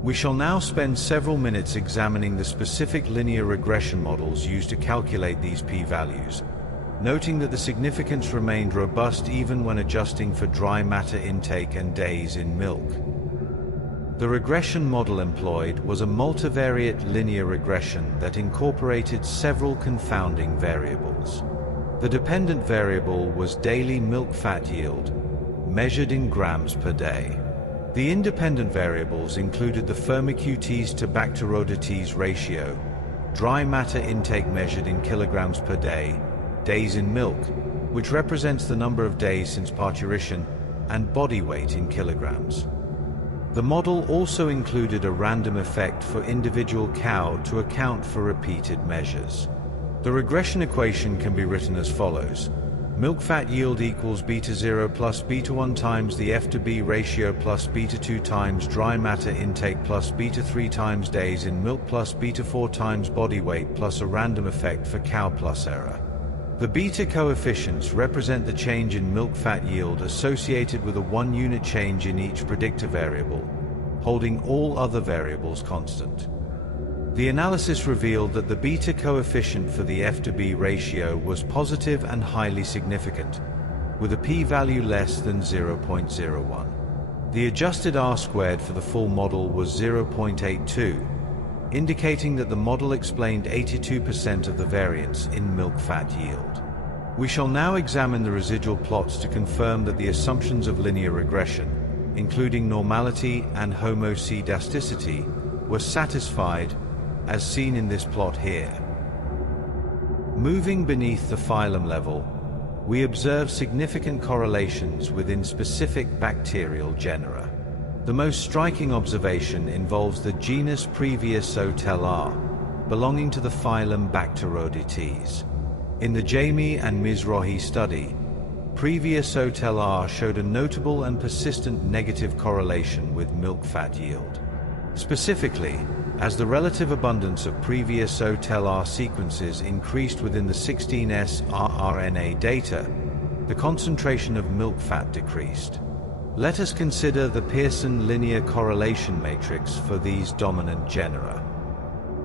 We shall now spend several minutes examining the specific linear regression models used to calculate these p-values, noting that the significance remained robust even when adjusting for dry matter intake and days in milk. The regression model employed was a multivariate linear regression that incorporated several confounding variables. The dependent variable was daily milk fat yield, measured in grams per day. The independent variables included the Firmicutes to Bacteroidetes ratio, dry matter intake measured in kilograms per day, days in milk, which represents the number of days since parturition, and body weight in kilograms. The model also included a random effect for individual cow to account for repeated measures. The regression equation can be written as follows. Milk fat yield equals beta 0 plus beta 1 times the F to B ratio plus beta 2 times dry matter intake plus beta 3 times days in milk plus beta 4 times body weight plus a random effect for cow plus error. The beta coefficients represent the change in milk fat yield associated with a 1-unit change in each predictor variable, holding all other variables constant. The analysis revealed that the beta coefficient for the F to B ratio was positive and highly significant, with a p-value less than 0.01. The adjusted R-squared for the full model was 0.82, indicating that the model explained 82% of the variance in milk fat yield. We shall now examine the residual plots to confirm that the assumptions of linear regression, including normality and homoscedasticity, were satisfied, as seen in this plot here. Moving beneath the phylum level, we observe significant correlations within specific bacterial genera. The most striking observation involves the genus Previosotellar, belonging to the phylum Bacteroidetes. In the Jami and Mizrahi study, Previosotellar showed a notable and persistent negative correlation with milk fat yield. Specifically, as the relative abundance of Previosotellar sequences increased within the 16S rRNA data, the concentration of milk fat decreased. Let us consider the Pearson linear correlation matrix for these dominant genera.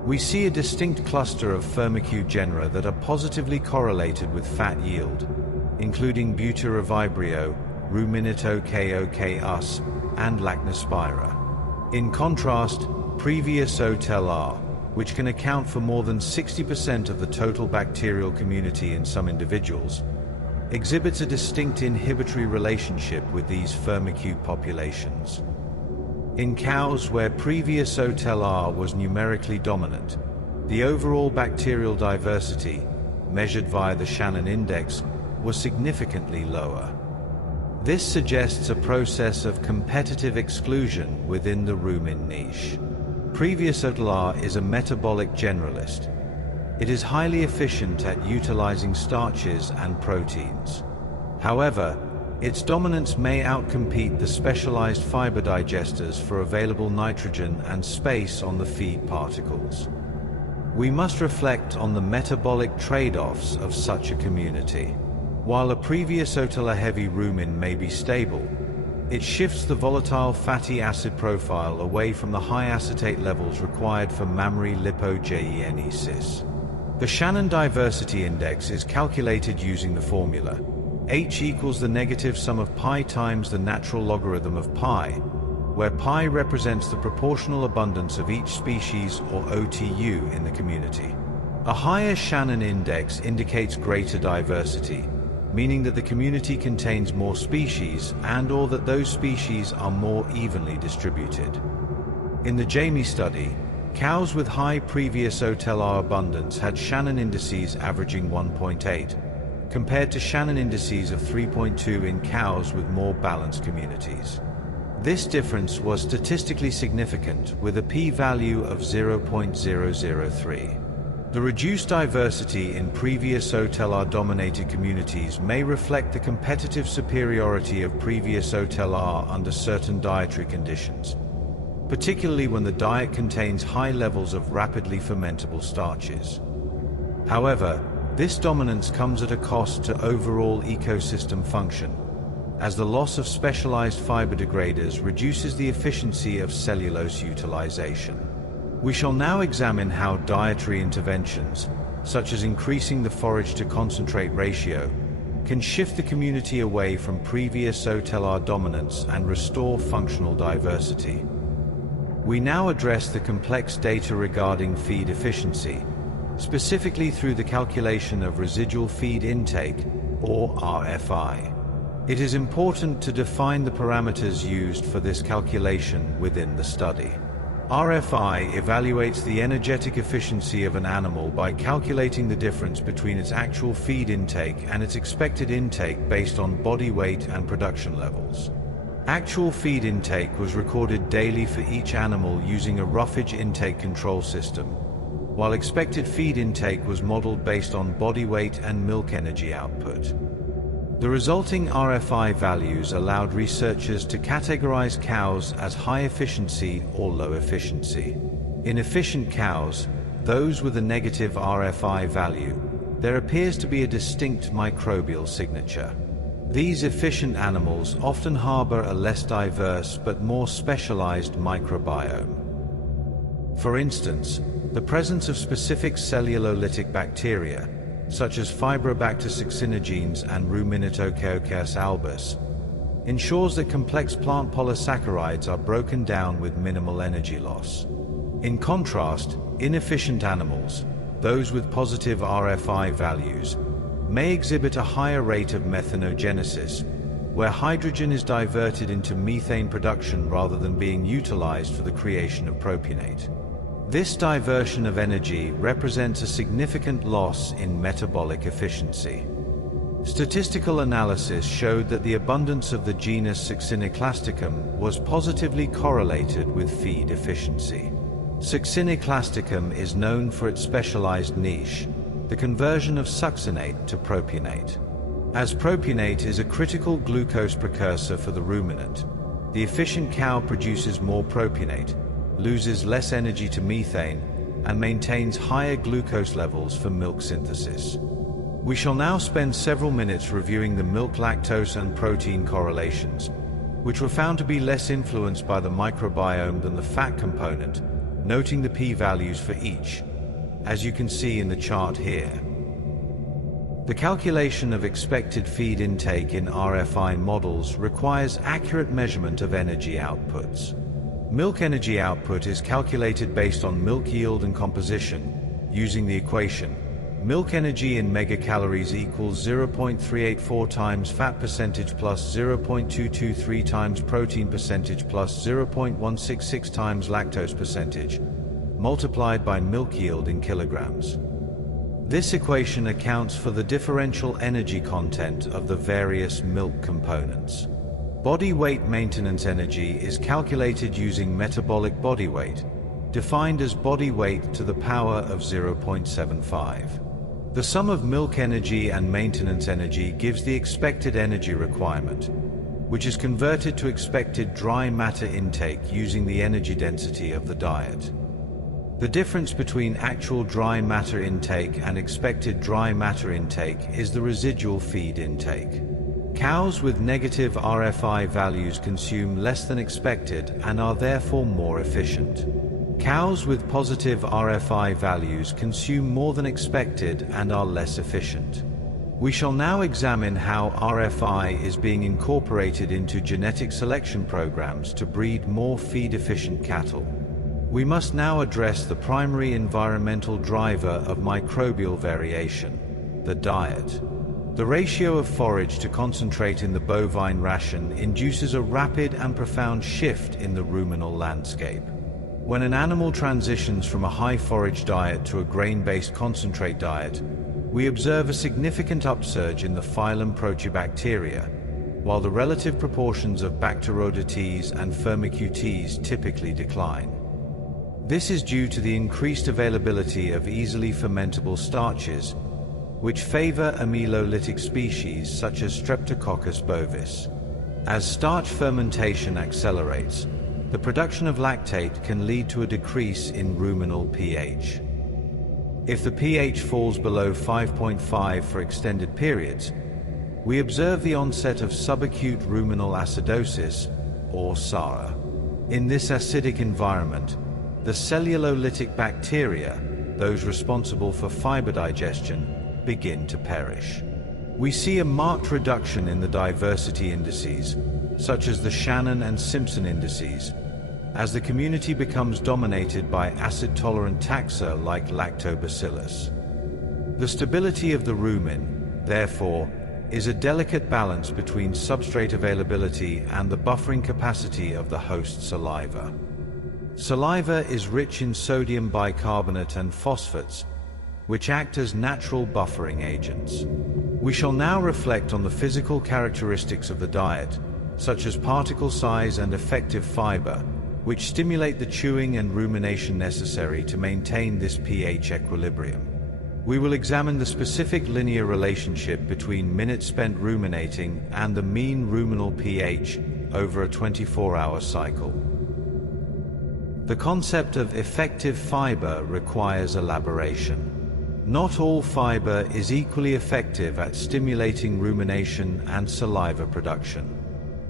We see a distinct cluster of firmicute genera that are positively correlated with fat yield, including Butyrivibrio, Ruminatokokus, and Lacnospira. In contrast, Previosotellar, which can account for more than 60% of the total bacterial community in some individuals, exhibits a distinct inhibitory relationship with these firmicute populations. In cows where Previosotellar was numerically dominant, the overall bacterial diversity, measured via the Shannon index, was significantly lower. This suggests a process of competitive exclusion within the rumen niche. Previosotellar is a metabolic generalist. It is highly efficient at utilizing starches and proteins. However, its dominance may outcompete the specialized fiber digesters for available nitrogen and space on the feed particles. We must reflect on the metabolic trade-offs of such a community. While a Previosotellar-heavy rumen may be stable, it shifts the volatile fatty acid profile away from the high acetate levels required for mammary lipogenesis. The Shannon diversity index is calculated using the formula H equals the negative sum of pi times the natural logarithm of pi, where pi represents the proportional abundance of each species or OTU in the community. A higher Shannon index indicates greater diversity, meaning that the community contains more species and/or that those species are more evenly distributed. In the Jami study, cows with high Previosotellar abundance had Shannon indices averaging 1.8, compared to Shannon indices of 3.2 in cows with more balanced communities. This difference was statistically significant with a p-value of 0.003. The reduced diversity in Previosotellar-dominated communities may reflect the competitive superiority of Previosotellar under certain dietary conditions, particularly when the diet contains high levels of rapidly fermentable starches. However, this dominance comes at a cost to overall ecosystem function, as the loss of specialized fiber degraders reduces the efficiency of cellulose utilization. We shall now examine how dietary interventions, such as increasing the forage-to-concentrate ratio, can shift the community away from Previosotellar dominance and restore functional diversity. We now address the complex data regarding feed efficiency, specifically through the calculation of residual feed intake, or RFI. It is important to define the parameters used for this calculation within the study. RFI evaluates the energetic efficiency of an animal by calculating the difference between its actual feed intake and its expected intake based on body weight and production levels. Actual feed intake was recorded daily for each animal using a roughage intake control system, while expected feed intake was modeled based on body weight and milk energy output. The resulting RFI values allowed researchers to categorize cows as high efficiency or low efficiency. In efficient cows, those with a negative RFI value, there appears to be a distinct microbial signature. These efficient animals often harbor a less diverse but more specialized microbiome. For instance, the presence of specific cellulolytic bacteria, such as Fibrobacter succinogenes and Ruminatococcus albus, ensures that complex plant polysaccharides are broken down with minimal energy loss. In contrast, inefficient animals, those with positive RFI values, may exhibit a higher rate of methanogenesis, where hydrogen is diverted into methane production rather than being utilized for the creation of propionate. This diversion of energy represents a significant loss in metabolic efficiency. Statistical analysis showed that the abundance of the genus Succinoclasticum was positively correlated with feed efficiency. Succinoclasticum is known for its specialized niche, the conversion of succinate to propionate. As propionate is a critical glucose precursor for the ruminant, the efficient cow produces more propionate, loses less energy to methane, and maintains higher glucose levels for milk synthesis. We shall now spend several minutes reviewing the milk lactose and protein correlations, which were found to be less influenced by the microbiome than the fat component, noting the p-values for each, as you can see in the chart here. The calculation of expected feed intake in RFI models requires accurate measurement of energy outputs. Milk energy output is calculated based on milk yield and composition, using the equation milk energy in megacalories equals 0.384 times fat percentage plus 0.223 times protein percentage plus 0.166 times lactose percentage, multiplied by milk yield in kilograms. This equation accounts for the differential energy content of the various milk components. Body weight maintenance energy is calculated using metabolic body weight, defined as body weight to the power of 0.75. The sum of milk energy and maintenance energy gives the expected energy requirement, which is converted to expected dry matter intake using the energy density of the diet. The difference between actual dry matter intake and expected dry matter intake is the residual feed intake. Cows with negative RFI values consume less than expected and are therefore more efficient. Cows with positive RFI values consume more than expected and are less efficient. We shall now examine how RFI is being incorporated into genetic selection programs to breed more feed-efficient cattle. We must now address the primary environmental driver of microbial variation, the diet. The ratio of forage to concentrate in the bovine ration induces a rapid and profound shift in the ruminal landscape. When an animal transitions from a high forage diet to a grain-based concentrate diet, we observe a significant upsurge in the phylum Proteobacteria, while the relative proportions of Bacteroidetes and Firmicutes typically decline. This is due to the increased availability of easily fermentable starches, which favor amylolytic species such as Streptococcus bovis. As starch fermentation accelerates, the production of lactate can lead to a decrease in ruminal pH. If the pH falls below 5.5 for extended periods, we observe the onset of subacute ruminal acidosis, or SARA. In this acidic environment, the cellulolytic bacteria, those responsible for fiber digestion, begin to perish. We see a marked reduction in the diversity indices, such as the Shannon and Simpson indices, as the community becomes dominated by acid-tolerant taxa like lactobacillus. The stability of the rumen, therefore, is a delicate balance between substrate availability and the buffering capacity of the host saliva. Saliva is rich in sodium bicarbonate and phosphates, which act as natural buffering agents. We shall now reflect on the physical characteristics of the diet, such as particle size and effective fiber, which stimulate the chewing and rumination necessary to maintain this pH equilibrium. We will examine the specific linear relationship between minutes spent ruminating and the mean ruminal pH over a 24-hour cycle. The concept of effective fiber requires elaboration. Not all fiber is equally effective at stimulating rumination and saliva production.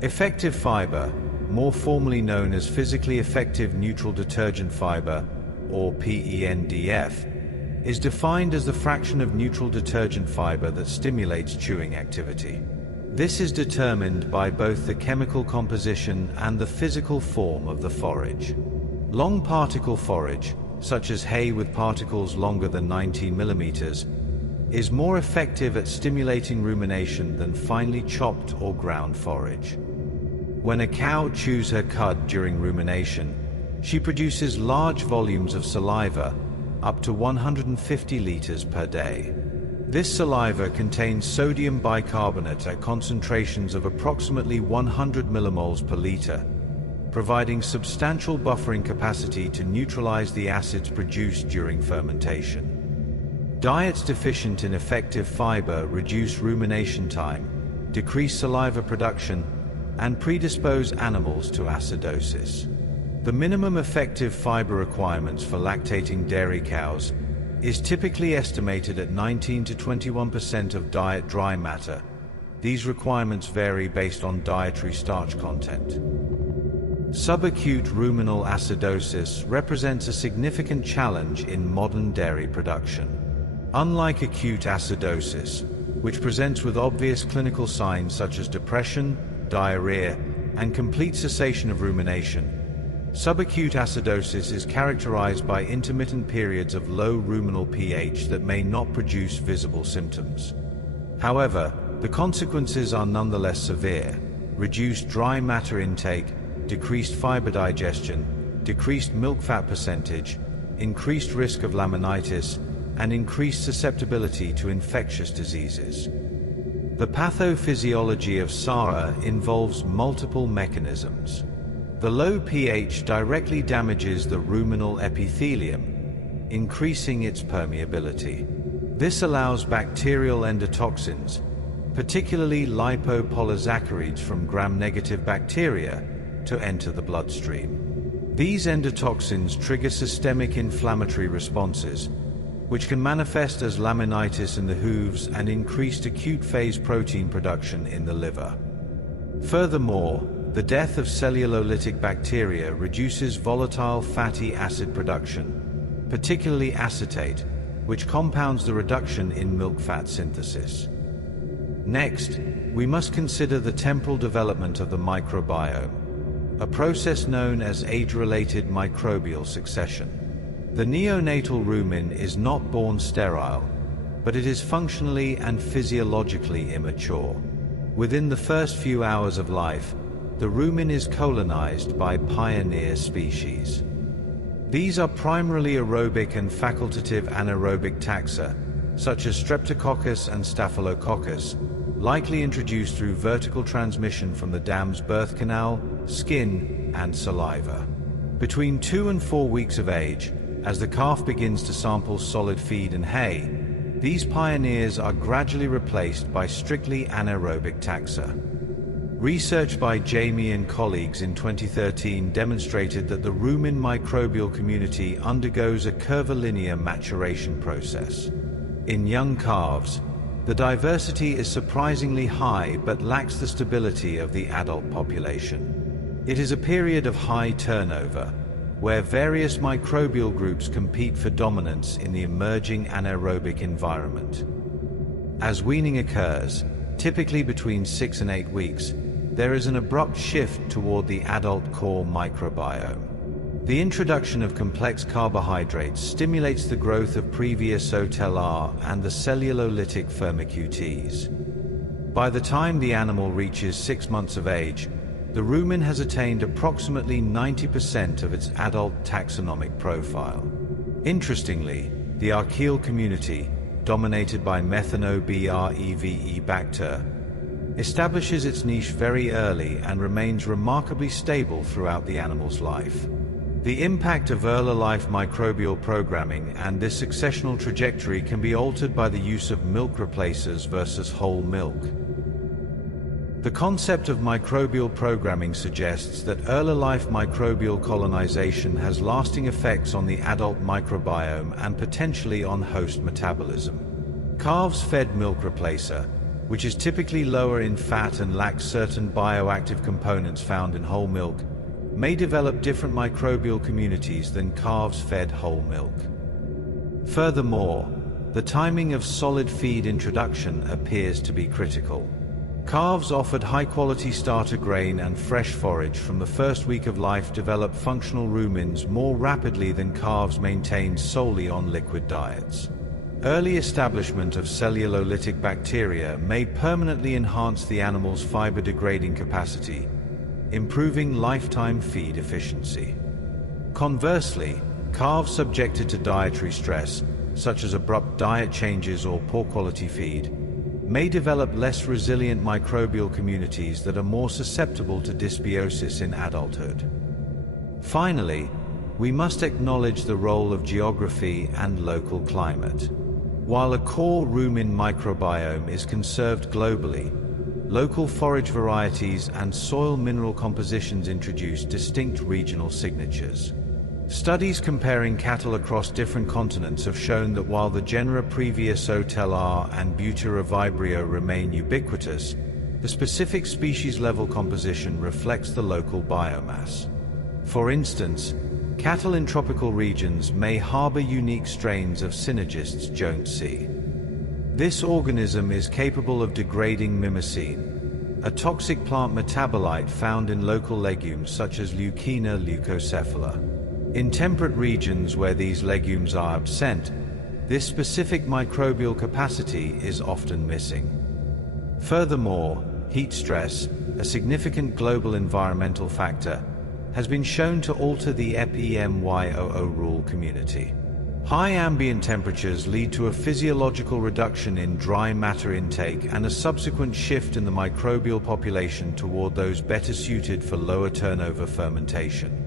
Effective fiber, more formally known as physically effective neutral detergent fiber, or PENDF, is defined as the fraction of neutral detergent fiber that stimulates chewing activity. This is determined by both the chemical composition and the physical form of the forage. Long particle forage, such as hay with particles longer than 19 millimeters, is more effective at stimulating rumination than finely chopped or ground forage. When a cow chews her cud during rumination, she produces large volumes of saliva, up to 150 liters per day. This saliva contains sodium bicarbonate at concentrations of approximately 100 millimoles per liter, providing substantial buffering capacity to neutralize the acids produced during fermentation. Diets deficient in effective fiber reduce rumination time, decrease saliva production, and predispose animals to acidosis. The minimum effective fiber requirements for lactating dairy cows is typically estimated at 19 to 21% of diet dry matter. These requirements vary based on dietary starch content. Subacute ruminal acidosis represents a significant challenge in modern dairy production. Unlike acute acidosis, which presents with obvious clinical signs such as depression, diarrhea, and complete cessation of rumination, subacute acidosis is characterized by intermittent periods of low ruminal pH that may not produce visible symptoms. However, the consequences are nonetheless severe: reduced dry matter intake, decreased fiber digestion, decreased milk fat percentage, increased risk of laminitis, and increased susceptibility to infectious diseases. The pathophysiology of SARA involves multiple mechanisms. The low pH directly damages the ruminal epithelium, increasing its permeability. This allows bacterial endotoxins, particularly lipopolysaccharides from gram-negative bacteria, to enter the bloodstream. These endotoxins trigger systemic inflammatory responses, which can manifest as laminitis in the hooves and increased acute phase protein production in the liver. Furthermore, the death of cellulolytic bacteria reduces volatile fatty acid production, particularly acetate, which compounds the reduction in milk fat synthesis. Next, we must consider the temporal development of the microbiome, a process known as age-related microbial succession. The neonatal rumen is not born sterile, but it is functionally and physiologically immature. Within the first few hours of life, the rumen is colonized by pioneer species. These are primarily aerobic and facultative anaerobic taxa, such as Streptococcus and Staphylococcus, likely introduced through vertical transmission from the dam's birth canal, skin, and saliva. Between 2 and 4 weeks of age, as the calf begins to sample solid feed and hay, these pioneers are gradually replaced by strictly anaerobic taxa. Research by Jami and colleagues in 2013 demonstrated that the rumen microbial community undergoes a curvilinear maturation process. In young calves, the diversity is surprisingly high but lacks the stability of the adult population. It is a period of high turnover, where various microbial groups compete for dominance in the emerging anaerobic environment. As weaning occurs, typically between 6 and 8 weeks, there is an abrupt shift toward the adult core microbiome. The introduction of complex carbohydrates stimulates the growth of previous OTLR and the cellulolytic firmicutes. By the time the animal reaches 6 months of age, the rumen has attained approximately 90% of its adult taxonomic profile. Interestingly, the archaeal community, dominated by Methanobacter, establishes its niche very early and remains remarkably stable throughout the animal's life. The impact of early life microbial programming and this successional trajectory can be altered by the use of milk replacers versus whole milk. The concept of microbial programming suggests that early life microbial colonization has lasting effects on the adult microbiome and potentially on host metabolism. Calves fed milk replacer, which is typically lower in fat and lacks certain bioactive components found in whole milk, may develop different microbial communities than calves fed whole milk. Furthermore, the timing of solid feed introduction appears to be critical. Calves offered high-quality starter grain and fresh forage from the first week of life develop functional rumens more rapidly than calves maintained solely on liquid diets. Early establishment of cellulolytic bacteria may permanently enhance the animal's fiber-degrading capacity, improving lifetime feed efficiency. Conversely, calves subjected to dietary stress, such as abrupt diet changes or poor quality feed, may develop less resilient microbial communities that are more susceptible to dysbiosis in adulthood. Finally, we must acknowledge the role of geography and local climate. While a core rumen microbiome is conserved globally, local forage varieties and soil mineral compositions introduce distinct regional signatures. Studies comparing cattle across different continents have shown that while the genera Previosotellar and Butyrivibrio remain ubiquitous, the specific species-level composition reflects the local biomass. For instance, cattle in tropical regions may harbor unique strains of Synergists Jonesii. This organism is capable of degrading mimicine, a toxic plant metabolite found in local legumes such as Leucaena leucocephala. In temperate regions where these legumes are absent, this specific microbial capacity is often missing. Furthermore, heat stress, a significant global environmental factor, has been shown to alter the epimyoo rule community. High ambient temperatures lead to a physiological reduction in dry matter intake and a subsequent shift in the microbial population toward those better suited for lower turnover fermentation.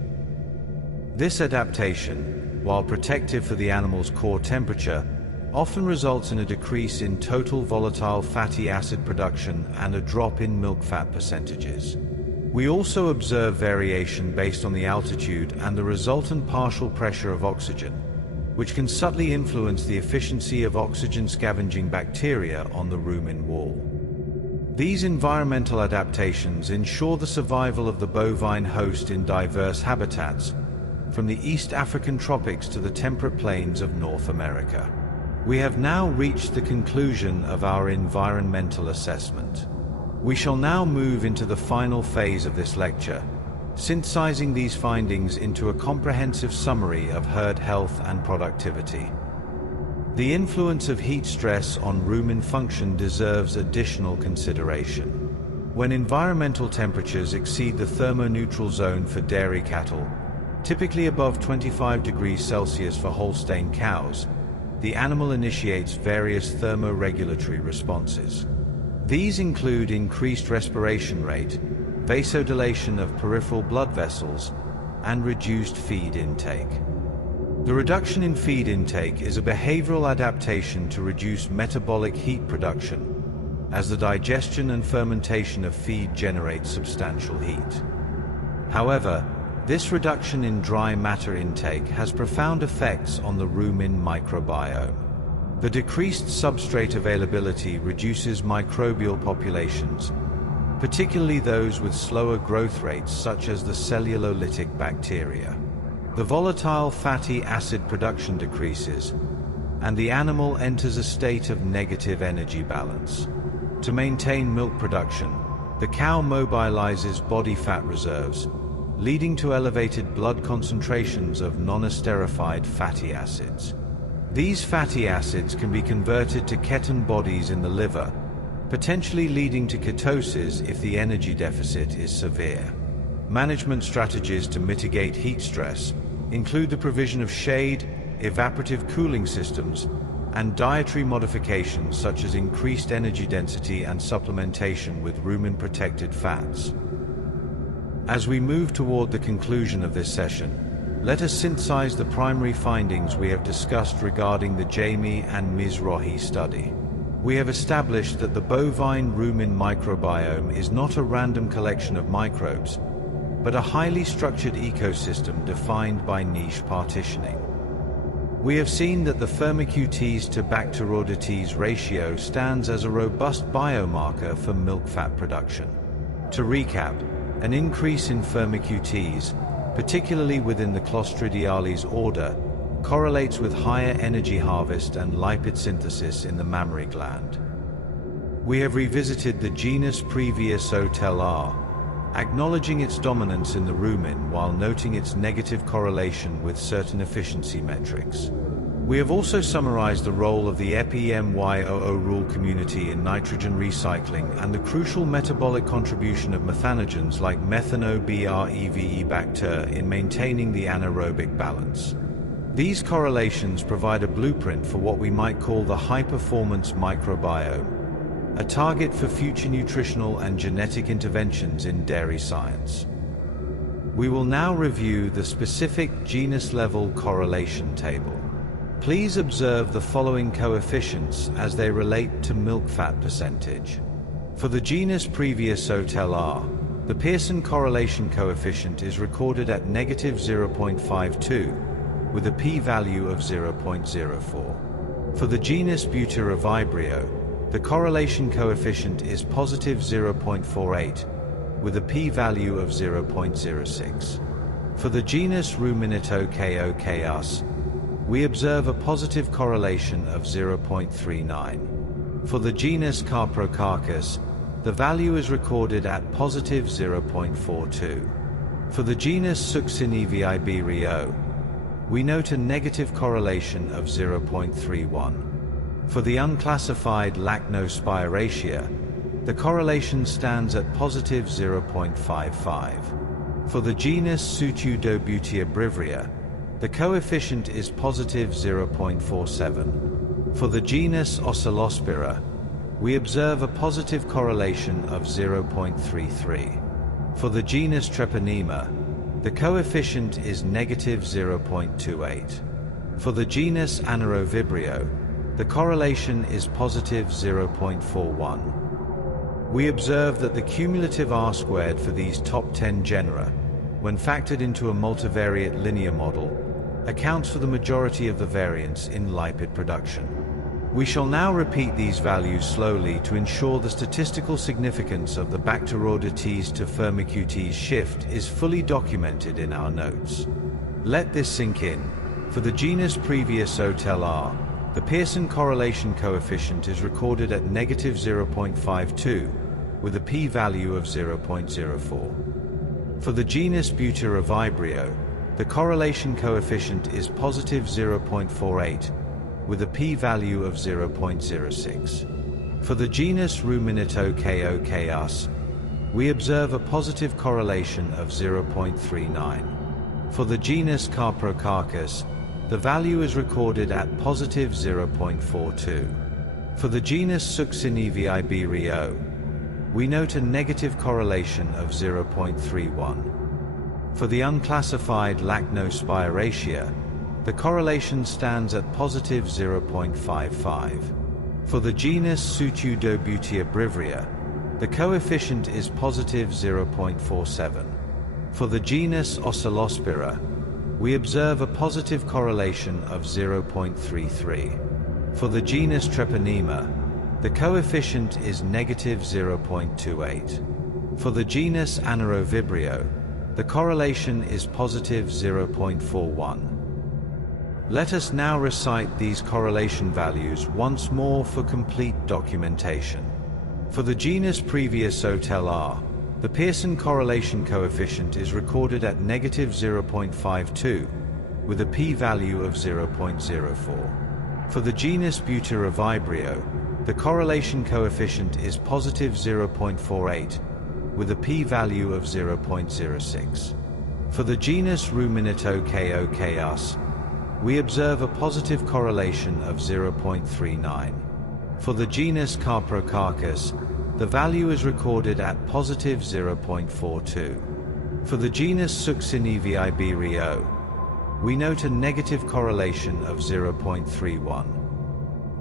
This adaptation, while protective for the animal's core temperature, often results in a decrease in total volatile fatty acid production and a drop in milk fat percentages. We also observe variation based on the altitude and the resultant partial pressure of oxygen, which can subtly influence the efficiency of oxygen scavenging bacteria on the rumen wall. These environmental adaptations ensure the survival of the bovine host in diverse habitats, from the East African tropics to the temperate plains of North America. We have now reached the conclusion of our environmental assessment. We shall now move into the final phase of this lecture, synthesizing these findings into a comprehensive summary of herd health and productivity. The influence of heat stress on rumen function deserves additional consideration. When environmental temperatures exceed the thermoneutral zone for dairy cattle, typically above 25 degrees Celsius for Holstein cows, the animal initiates various thermoregulatory responses. These include increased respiration rate, vasodilation of peripheral blood vessels, and reduced feed intake. The reduction in feed intake is a behavioral adaptation to reduce metabolic heat production, as the digestion and fermentation of feed generates substantial heat. However, this reduction in dry matter intake has profound effects on the rumen microbiome. The decreased substrate availability reduces microbial populations, particularly those with slower growth rates such as the cellulolytic bacteria. The volatile fatty acid production decreases, and the animal enters a state of negative energy balance. To maintain milk production, the cow mobilizes body fat reserves, leading to elevated blood concentrations of non-esterified fatty acids. These fatty acids can be converted to ketone bodies in the liver, potentially leading to ketosis if the energy deficit is severe. Management strategies to mitigate heat stress include the provision of shade, evaporative cooling systems, and dietary modifications such as increased energy density and supplementation with rumen-protected fats. As we move toward the conclusion of this session, let us synthesize the primary findings we have discussed regarding the Jami and Mizrahi study. We have established that the bovine rumen microbiome is not a random collection of microbes, but a highly structured ecosystem defined by niche partitioning. We have seen that the Firmicutes to Bacteroidetes ratio stands as a robust biomarker for milk fat production. To recap, an increase in Firmicutes, particularly within the Clostridiales order, correlates with higher energy harvest and lipid synthesis in the mammary gland. We have revisited the genus Previosotellar, acknowledging its dominance in the rumen while noting its negative correlation with certain efficiency metrics. We have also summarized the role of the EPIMYOO rule community in nitrogen recycling and the crucial metabolic contribution of methanogens like methanobrevibacter in maintaining the anaerobic balance. These correlations provide a blueprint for what we might call the high-performance microbiome, a target for future nutritional and genetic interventions in dairy science. We will now review the specific genus-level correlation table. Please observe the following coefficients as they relate to milk fat percentage. For the genus Previosotellar, the Pearson correlation coefficient is recorded at -0.52, with a p-value of 0.04. For the genus Butyrivibrio, the correlation coefficient is +0.48, with a p-value of 0.06. For the genus Ruminatokeokeus, we observe a positive correlation of 0.39. For the genus Caprocarchus, the value is recorded at +0.42. For the genus Succinivibrio, we note a negative correlation of 0.31. For the unclassified Lachnospiraceae, the correlation stands at +0.55. For the genus Pseudobutyribria, the coefficient is +0.47. For the genus Ocelospira, we observe a positive correlation of 0.33. For the genus Treponema, the coefficient is -0.28. For the genus Anaerovibrio, the correlation is +0.41. We observe that the cumulative R-squared for these top 10 genera, when factored into a multivariate linear model, accounts for the majority of the variance in lipid production. We shall now repeat these values slowly to ensure the statistical significance of the Bacteroidetes to Firmicutes shift is fully documented in our notes. Let this sink in. For the genus Previosotellar, the Pearson correlation coefficient is recorded at -0.52, with a p-value of 0.04. For the genus Butyrivibrio, the correlation coefficient is +0.48, with a p-value of 0.06. For the genus Ruminatokeokeus, we observe a positive correlation of 0.39. For the genus Caprocarchus, the value is recorded at +0.42. For the genus Succinivibrio, we note a negative correlation of 0.31. For the unclassified Lachnospiraceae, the correlation stands at +0.55. For the genus Pseudobutyribria, the coefficient is +0.47. For the genus Ocelospira, we observe a positive correlation of 0.33. For the genus Treponema, the coefficient is -0.28. For the genus Anaerovibrio, the correlation is +0.41. Let us now recite these correlation values once more for complete documentation. For the genus Previosotellar, the Pearson correlation coefficient is recorded at -0.52, with a p-value of 0.04. For the genus Butyrivibrio, the correlation coefficient is +0.48, with a p-value of 0.06. For the genus Ruminatokeokeus, we observe a positive correlation of 0.39. For the genus Caprocarchus, the value is recorded at +0.42. For the genus Succinivibrio, we note a negative correlation of 0.31.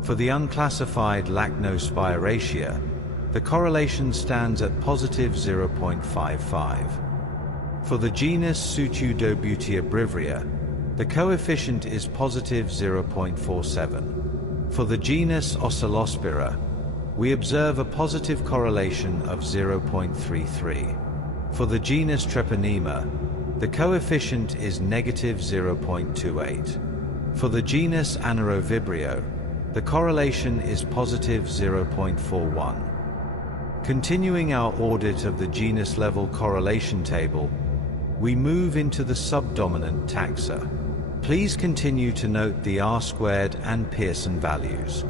For the unclassified Lachnospiraceae, the correlation stands at +0.55. For the genus Pseudobutyribria, the coefficient is +0.47. For the genus Ocelospira, we observe a positive correlation of 0.33. For the genus Treponema, the coefficient is -0.28. For the genus Anaerovibrio, the correlation is positive 0.41. Continuing our audit of the genus-level correlation table, we move into the subdominant taxa. Please continue to note the R-squared and Pearson values.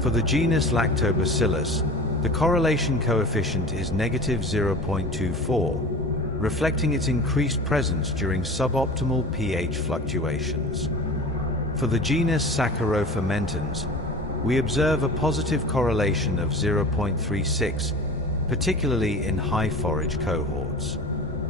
For the genus Lactobacillus, the correlation coefficient is negative 0.24, reflecting its increased presence during suboptimal pH fluctuations. For the genus Saccharofermentans, we observe a positive correlation of 0.36, particularly in high forage cohorts.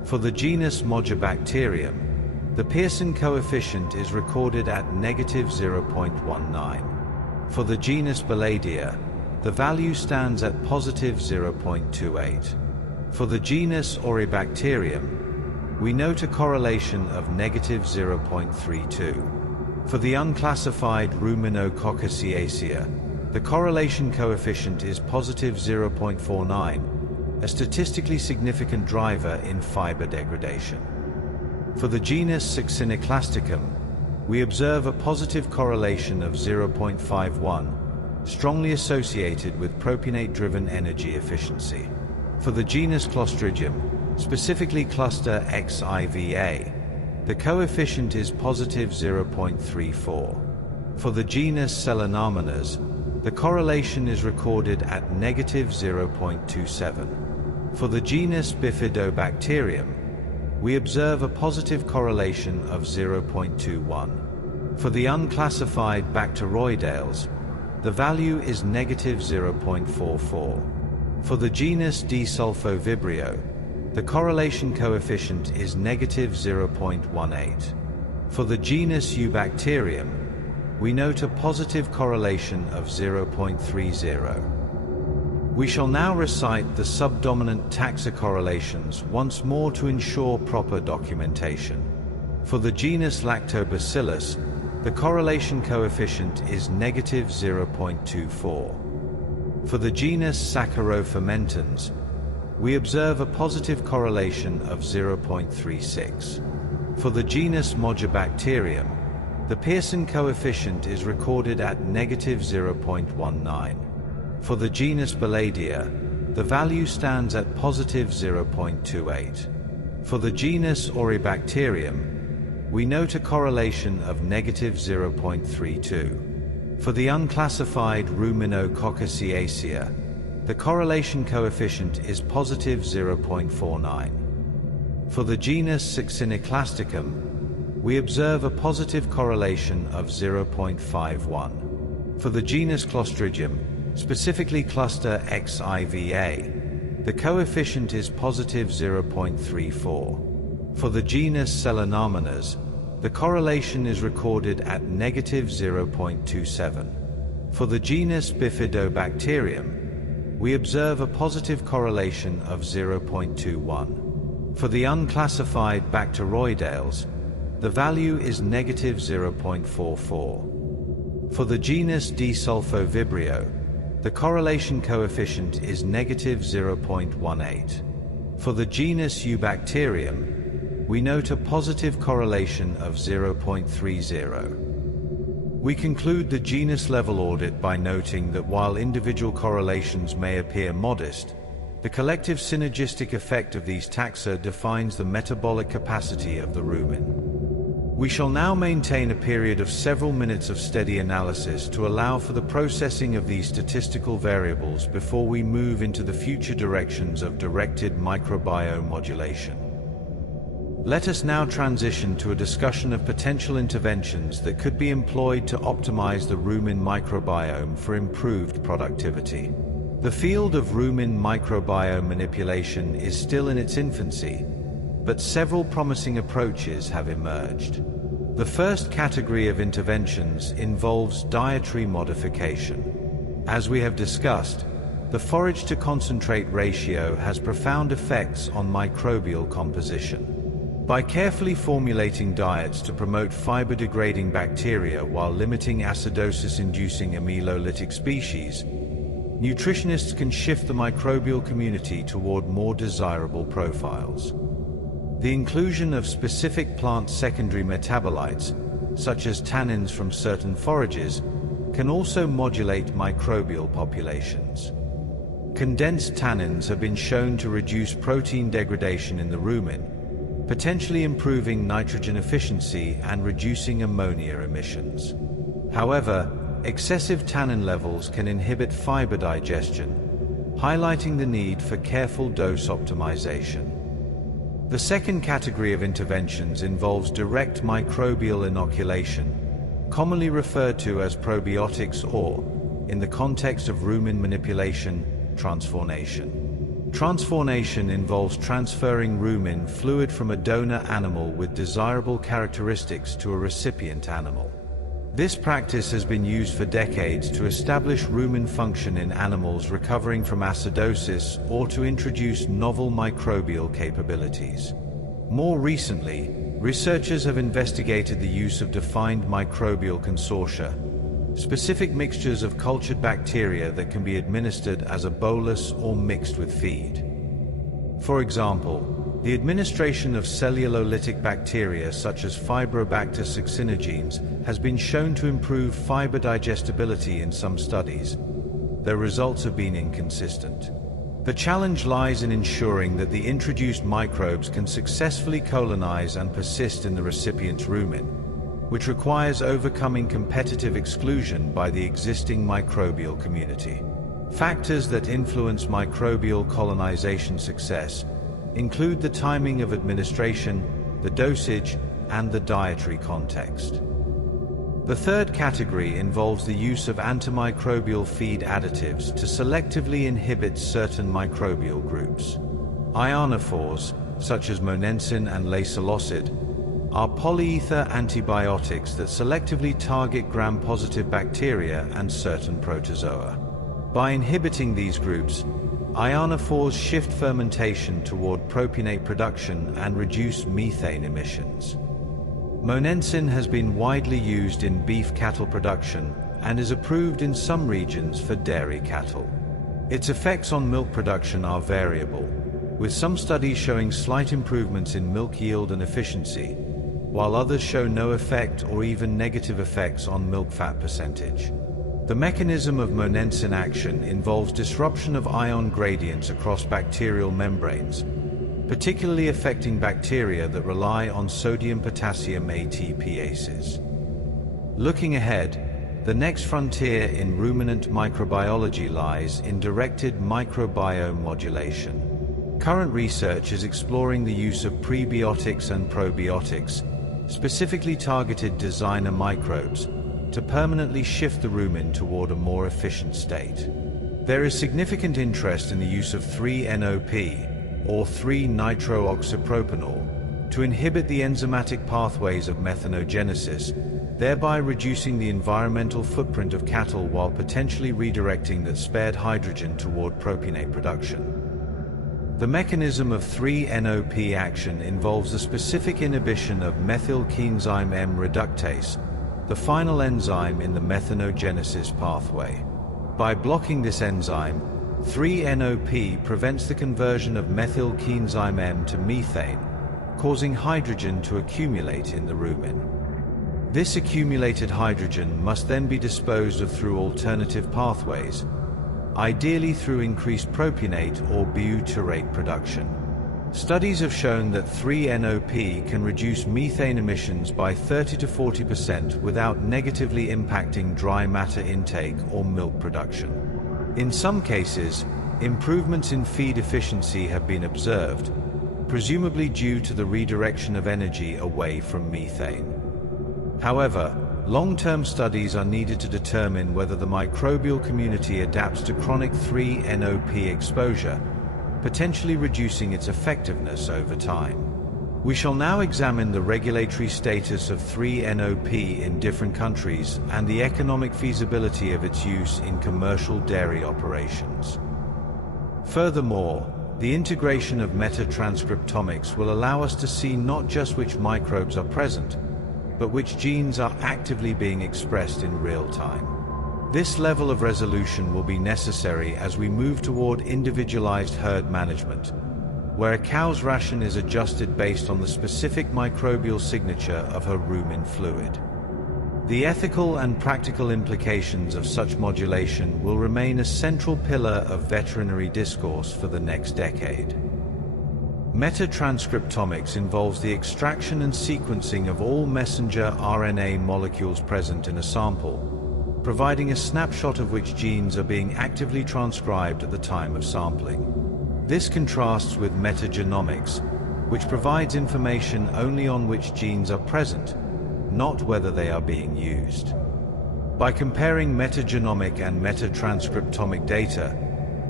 For the genus Mojibacterium, the Pearson coefficient is recorded at negative 0.19. For the genus Balladia, the value stands at positive 0.28. For the genus Oribacterium, we note a correlation of negative 0.32. For the unclassified Ruminococcaceaceae, the correlation coefficient is positive 0.49, a statistically significant driver in fiber degradation. For the genus Succinoclasticum, we observe a positive correlation of 0.51, strongly associated with propionate-driven energy efficiency. For the genus Clostridium, specifically cluster XIVA, the coefficient is positive 0.34. For the genus Selenamenas, the correlation is recorded at negative 0.27. For the genus Bifidobacterium, we observe a positive correlation of 0.21. For the unclassified Bacteroidales, the value is negative 0.44. For the genus Desulfovibrio, the correlation coefficient is negative 0.18. For the genus Eubacterium, we note a positive correlation of 0.30. We shall now recite the subdominant taxa correlations once more to ensure proper documentation. For the genus Lactobacillus, the correlation coefficient is negative 0.24. For the genus Saccharofermentans, we observe a positive correlation of 0.36. For the genus Mojibacterium, the Pearson coefficient is recorded at negative 0.19. For the genus Balladia, the value stands at positive 0.28. For the genus Oribacterium, we note a correlation of negative 0.32. For the unclassified Ruminococcaceaceae, the correlation coefficient is positive 0.49. For the genus Succinoclasticum, we observe a positive correlation of 0.51. For the genus Clostridium, specifically cluster XIVA, the coefficient is positive 0.34. For the genus Selenamenas, the correlation is recorded at negative 0.27. For the genus Bifidobacterium, we observe a positive correlation of 0.21. For the unclassified Bacteroidales, the value is negative 0.44. For the genus Desulfovibrio, the correlation coefficient is negative 0.18. For the genus Eubacterium, we note a positive correlation of 0.30. We conclude the genus-level audit by noting that while individual correlations may appear modest, the collective synergistic effect of these taxa defines the metabolic capacity of the rumen. We shall now maintain a period of several minutes of steady analysis to allow for the processing of these statistical variables before we move into the future directions of directed microbiome modulation. Let us now transition to a discussion of potential interventions that could be employed to optimize the rumen microbiome for improved productivity. The field of rumen microbiome manipulation is still in its infancy, but several promising approaches have emerged. The first category of interventions involves dietary modification. As we have discussed, the forage-to-concentrate ratio has profound effects on microbial composition. By carefully formulating diets to promote fiber-degrading bacteria while limiting acidosis-inducing amylolytic species, nutritionists can shift the microbial community toward more desirable profiles. The inclusion of specific plant secondary metabolites, such as tannins from certain forages, can also modulate microbial populations. Condensed tannins have been shown to reduce protein degradation in the rumen, potentially improving nitrogen efficiency and reducing ammonia emissions. However, excessive tannin levels can inhibit fiber digestion, highlighting the need for careful dose optimization. The second category of interventions involves direct microbial inoculation, commonly referred to as probiotics or, in the context of rumen manipulation, transformation. Transformation involves transferring rumen fluid from a donor animal with desirable characteristics to a recipient animal. This practice has been used for decades to establish rumen function in animals recovering from acidosis or to introduce novel microbial capabilities. More recently, researchers have investigated the use of defined microbial consortia, specific mixtures of cultured bacteria that can be administered as a bolus or mixed with feed. For example, the administration of cellulolytic bacteria such as Fibrobacter succinogenes has been shown to improve fiber digestibility in some studies, though results have been inconsistent. The challenge lies in ensuring that the introduced microbes can successfully colonize and persist in the recipient's rumen, which requires overcoming competitive exclusion by the existing microbial community. Factors that influence microbial colonization success include the timing of administration, the dosage, and the dietary context. The third category involves the use of antimicrobial feed additives to selectively inhibit certain microbial groups. Ionophores, such as monensin and lasalocid, are polyether antibiotics that selectively target gram-positive bacteria and certain protozoa. By inhibiting these groups, ionophores shift fermentation toward propionate production and reduce methane emissions. Monensin has been widely used in beef cattle production and is approved in some regions for dairy cattle. Its effects on milk production are variable, with some studies showing slight improvements in milk yield and efficiency, while others show no effect or even negative effects on milk fat percentage. The mechanism of monensin action involves disruption of ion gradients across bacterial membranes, particularly affecting bacteria that rely on sodium-potassium ATPases. Looking ahead, the next frontier in ruminant microbiology lies in directed microbiome modulation. Current research is exploring the use of prebiotics and probiotics, specifically targeted designer microbes, to permanently shift the rumen toward a more efficient state. There is significant interest in the use of 3-NOP, or 3-nitrooxypropanol, to inhibit the enzymatic pathways of methanogenesis, thereby reducing the environmental footprint of cattle while potentially redirecting that spared hydrogen toward propionate production. The mechanism of 3-NOP action involves the specific inhibition of methylcoenzyme M reductase, the final enzyme in the methanogenesis pathway. By blocking this enzyme, 3-NOP prevents the conversion of methylcoenzyme M to methane, causing hydrogen to accumulate in the rumen. This accumulated hydrogen must then be disposed of through alternative pathways, ideally through increased propionate or butyrate production. Studies have shown that 3-NOP can reduce methane emissions by 30 to 40% without negatively impacting dry matter intake or milk production. In some cases, improvements in feed efficiency have been observed, presumably due to the redirection of energy away from methane. However, long-term studies are needed to determine whether the microbial community adapts to chronic 3-NOP exposure, potentially reducing its effectiveness over time. We shall now examine the regulatory status of 3-NOP in different countries and the economic feasibility of its use in commercial dairy operations. Furthermore, the integration of metatranscriptomics will allow us to see not just which microbes are present, but which genes are actively being expressed in real time. This level of resolution will be necessary as we move toward individualized herd management, where a cow's ration is adjusted based on the specific microbial signature of her rumen fluid. The ethical and practical implications of such modulation will remain a central pillar of veterinary discourse for the next decade. Metatranscriptomics involves the extraction and sequencing of all messenger RNA molecules present in a sample, providing a snapshot of which genes are being actively transcribed at the time of sampling. This contrasts with metagenomics, which provides information only on which genes are present, not whether they are being used. By comparing metagenomic and metatranscriptomic data,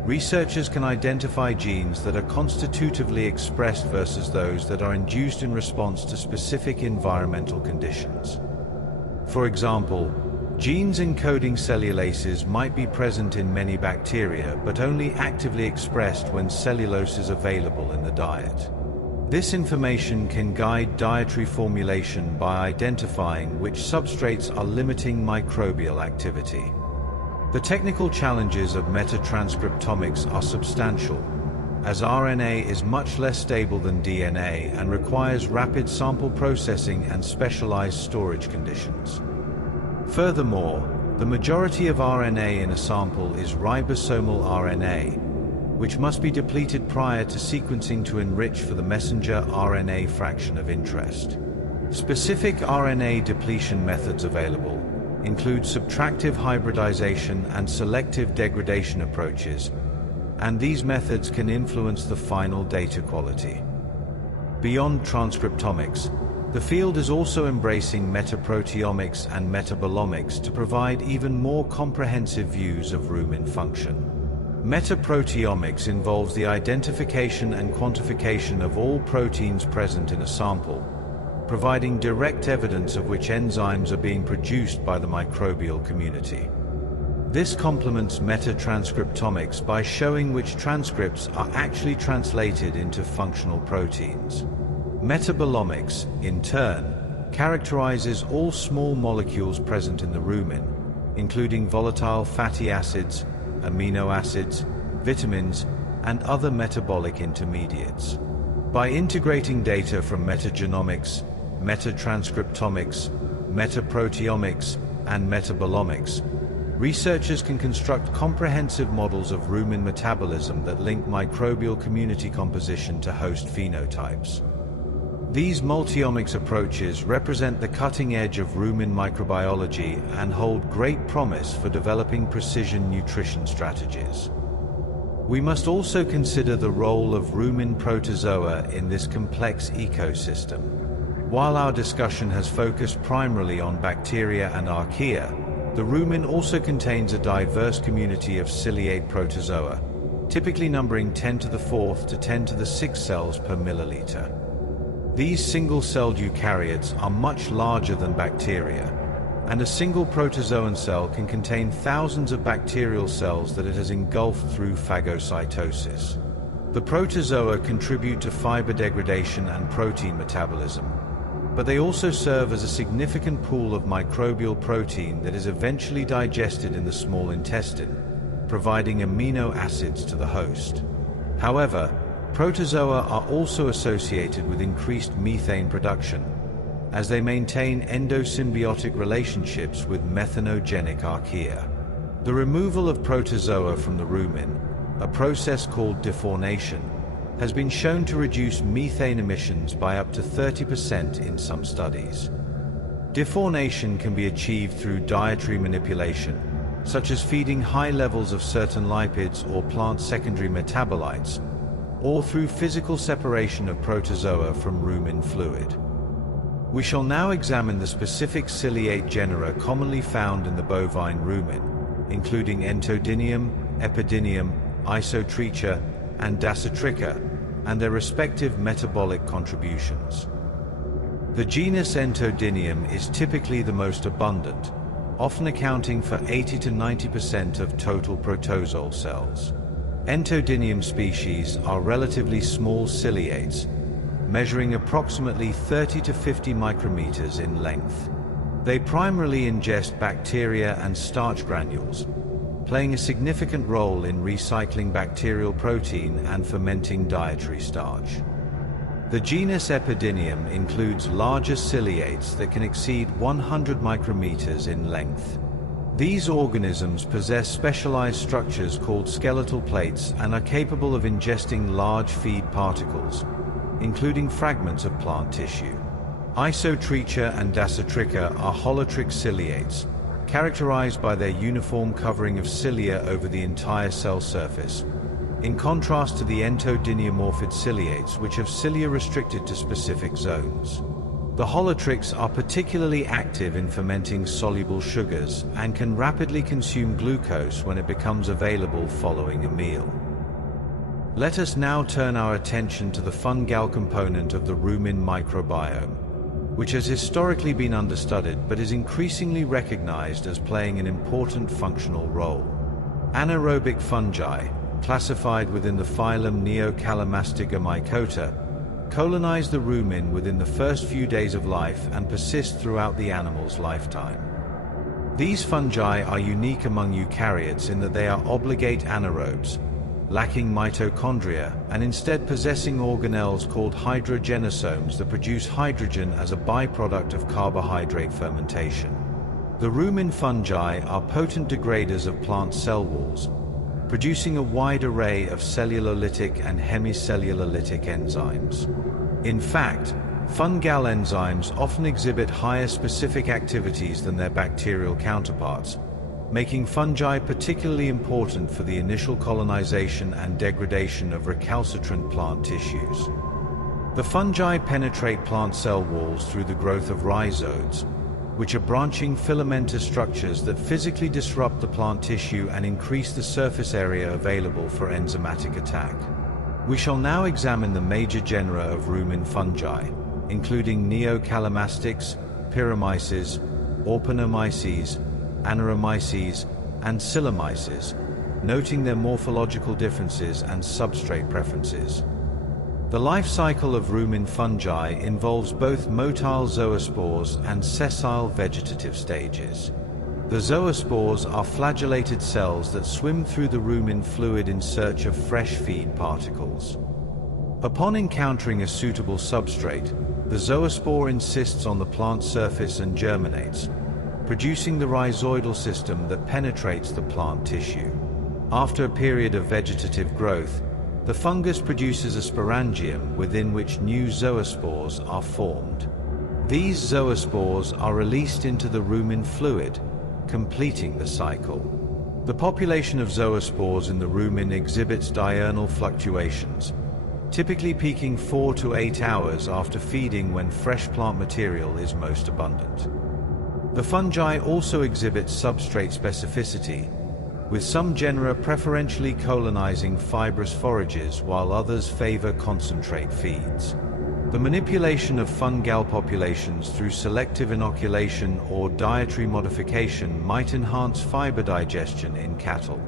researchers can identify genes that are constitutively expressed versus those that are induced in response to specific environmental conditions. For example, genes encoding cellulases might be present in many bacteria but only actively expressed when cellulose is available in the diet. This information can guide dietary formulation by identifying which substrates are limiting microbial activity. The technical challenges of metatranscriptomics are substantial, as RNA is much less stable than DNA and requires rapid sample processing and specialized storage conditions. Furthermore, the majority of RNA in a sample is ribosomal RNA, which must be depleted prior to sequencing to enrich for the messenger RNA fraction of interest. Specific RNA depletion methods available include subtractive hybridization and selective degradation approaches, and these methods can influence the final data quality. Beyond transcriptomics, the field is also embracing metaproteomics and metabolomics to provide even more comprehensive views of rumen function. Metaproteomics involves the identification and quantification of all proteins present in a sample, providing direct evidence of which enzymes are being produced by the microbial community. This complements metatranscriptomics by showing which transcripts are actually translated into functional proteins. Metabolomics, in turn, characterizes all small molecules present in the rumen, including volatile fatty acids, amino acids, vitamins, and other metabolic intermediates. By integrating data from metagenomics, metatranscriptomics, metaproteomics, and metabolomics, researchers can construct comprehensive models of rumen metabolism that link microbial community composition to host phenotypes. These multiomics approaches represent the cutting edge of rumen microbiology and hold great promise for developing precision nutrition strategies. We must also consider the role of rumen protozoa in this complex ecosystem. While our discussion has focused primarily on bacteria and archaea, the rumen also contains a diverse community of ciliate protozoa, typically numbering 10 to the 4th to 10 to the 6th cells per milliliter. These single-celled eukaryotes are much larger than bacteria, and a single protozoan cell can contain thousands of bacterial cells that it has engulfed through phagocytosis. The protozoa contribute to fiber degradation and protein metabolism, but they also serve as a significant pool of microbial protein that is eventually digested in the small intestine, providing amino acids to the host. However, protozoa are also associated with increased methane production, as they maintain endosymbiotic relationships with methanogenic archaea. The removal of protozoa from the rumen, a process called defaunation, has been shown to reduce methane emissions by up to 30% in some studies. Defaunation can be achieved through dietary manipulation, such as feeding high levels of certain lipids or plant secondary metabolites, or through physical separation of protozoa from rumen fluid. We shall now examine the specific ciliate genera commonly found in the bovine rumen, including Entodinium, Epidinium, Isotricha, and Dasytricha, and their respective metabolic contributions. The genus Entodinium is typically the most abundant, often accounting for 80 to 90% of total protozoal cells. Entodinium species are relatively small ciliates, measuring approximately 30 to 50 micrometers in length. They primarily ingest bacteria and starch granules, playing a significant role in recycling bacterial protein and fermenting dietary starch. The genus Epidinium includes larger ciliates that can exceed 100 micrometers in length. These organisms possess specialized structures called skeletal plates and are capable of ingesting large feed particles, including fragments of plant tissue. Isotricha and Dasytricha are holotric ciliates, characterized by their uniform covering of cilia over the entire cell surface, in contrast to the entodiniomorphid ciliates, which have cilia restricted to specific zones. The holotrichs are particularly active in fermenting soluble sugars and can rapidly consume glucose when it becomes available following a meal. Let us now turn our attention to the fungal component of the rumen microbiome, which has historically been understudied but is increasingly recognized as playing an important functional role. Anaerobic fungi, classified within the phylum Neocalamastigomycota, colonize the rumen within the first few days of life and persist throughout the animal's lifetime. These fungi are unique among eukaryotes in that they are obligate anaerobes, lacking mitochondria, and instead possessing organelles called hydrogenosomes that produce hydrogen as a byproduct of carbohydrate fermentation. The rumen fungi are potent degraders of plant cell walls, producing a wide array of cellulolytic and hemicellulolytic enzymes. In fact, fungal enzymes often exhibit higher specific activities than their bacterial counterparts, making fungi particularly important for the initial colonization and degradation of recalcitrant plant tissues. The fungi penetrate plant cell walls through the growth of rhizoids, which are branching filamentous structures that physically disrupt the plant tissue and increase the surface area available for enzymatic attack. We shall now examine the major genera of rumen fungi, including Neocalamastics, Pyromyces, Orpanomyces, Aneromyces, and Psilomyces, noting their morphological differences and substrate preferences. The life cycle of rumen fungi involves both motile zoospores and sessile vegetative stages. The zoospores are flagellated cells that swim through the rumen fluid in search of fresh feed particles. Upon encountering a suitable substrate, the zoospore insists on the plant surface and germinates, producing the rhizoidal system that penetrates the plant tissue. After a period of vegetative growth, the fungus produces a sporangium within which new zoospores are formed. These zoospores are released into the rumen fluid, completing the cycle. The population of zoospores in the rumen exhibits diurnal fluctuations, typically peaking 4 to 8 hours after feeding when fresh plant material is most abundant. The fungi also exhibit substrate specificity, with some genera preferentially colonizing fibrous forages while others favor concentrate feeds. The manipulation of fungal populations through selective inoculation or dietary modification might enhance fiber digestion in cattle.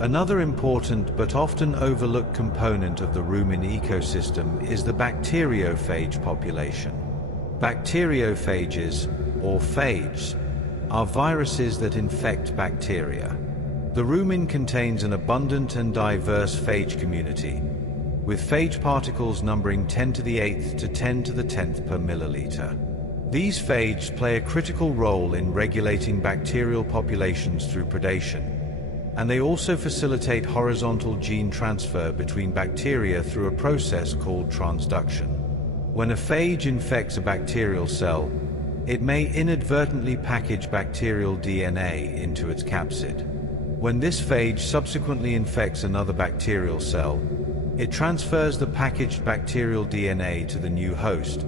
Another important but often overlooked component of the rumen ecosystem is the bacteriophage population. Bacteriophages, or phages, are viruses that infect bacteria. The rumen contains an abundant and diverse phage community, with phage particles numbering 10 to the 8th to 10 to the 10th per milliliter. These phages play a critical role in regulating bacterial populations through predation, and they also facilitate horizontal gene transfer between bacteria through a process called transduction. When a phage infects a bacterial cell, it may inadvertently package bacterial DNA into its capsid. When this phage subsequently infects another bacterial cell, it transfers the packaged bacterial DNA to the new host,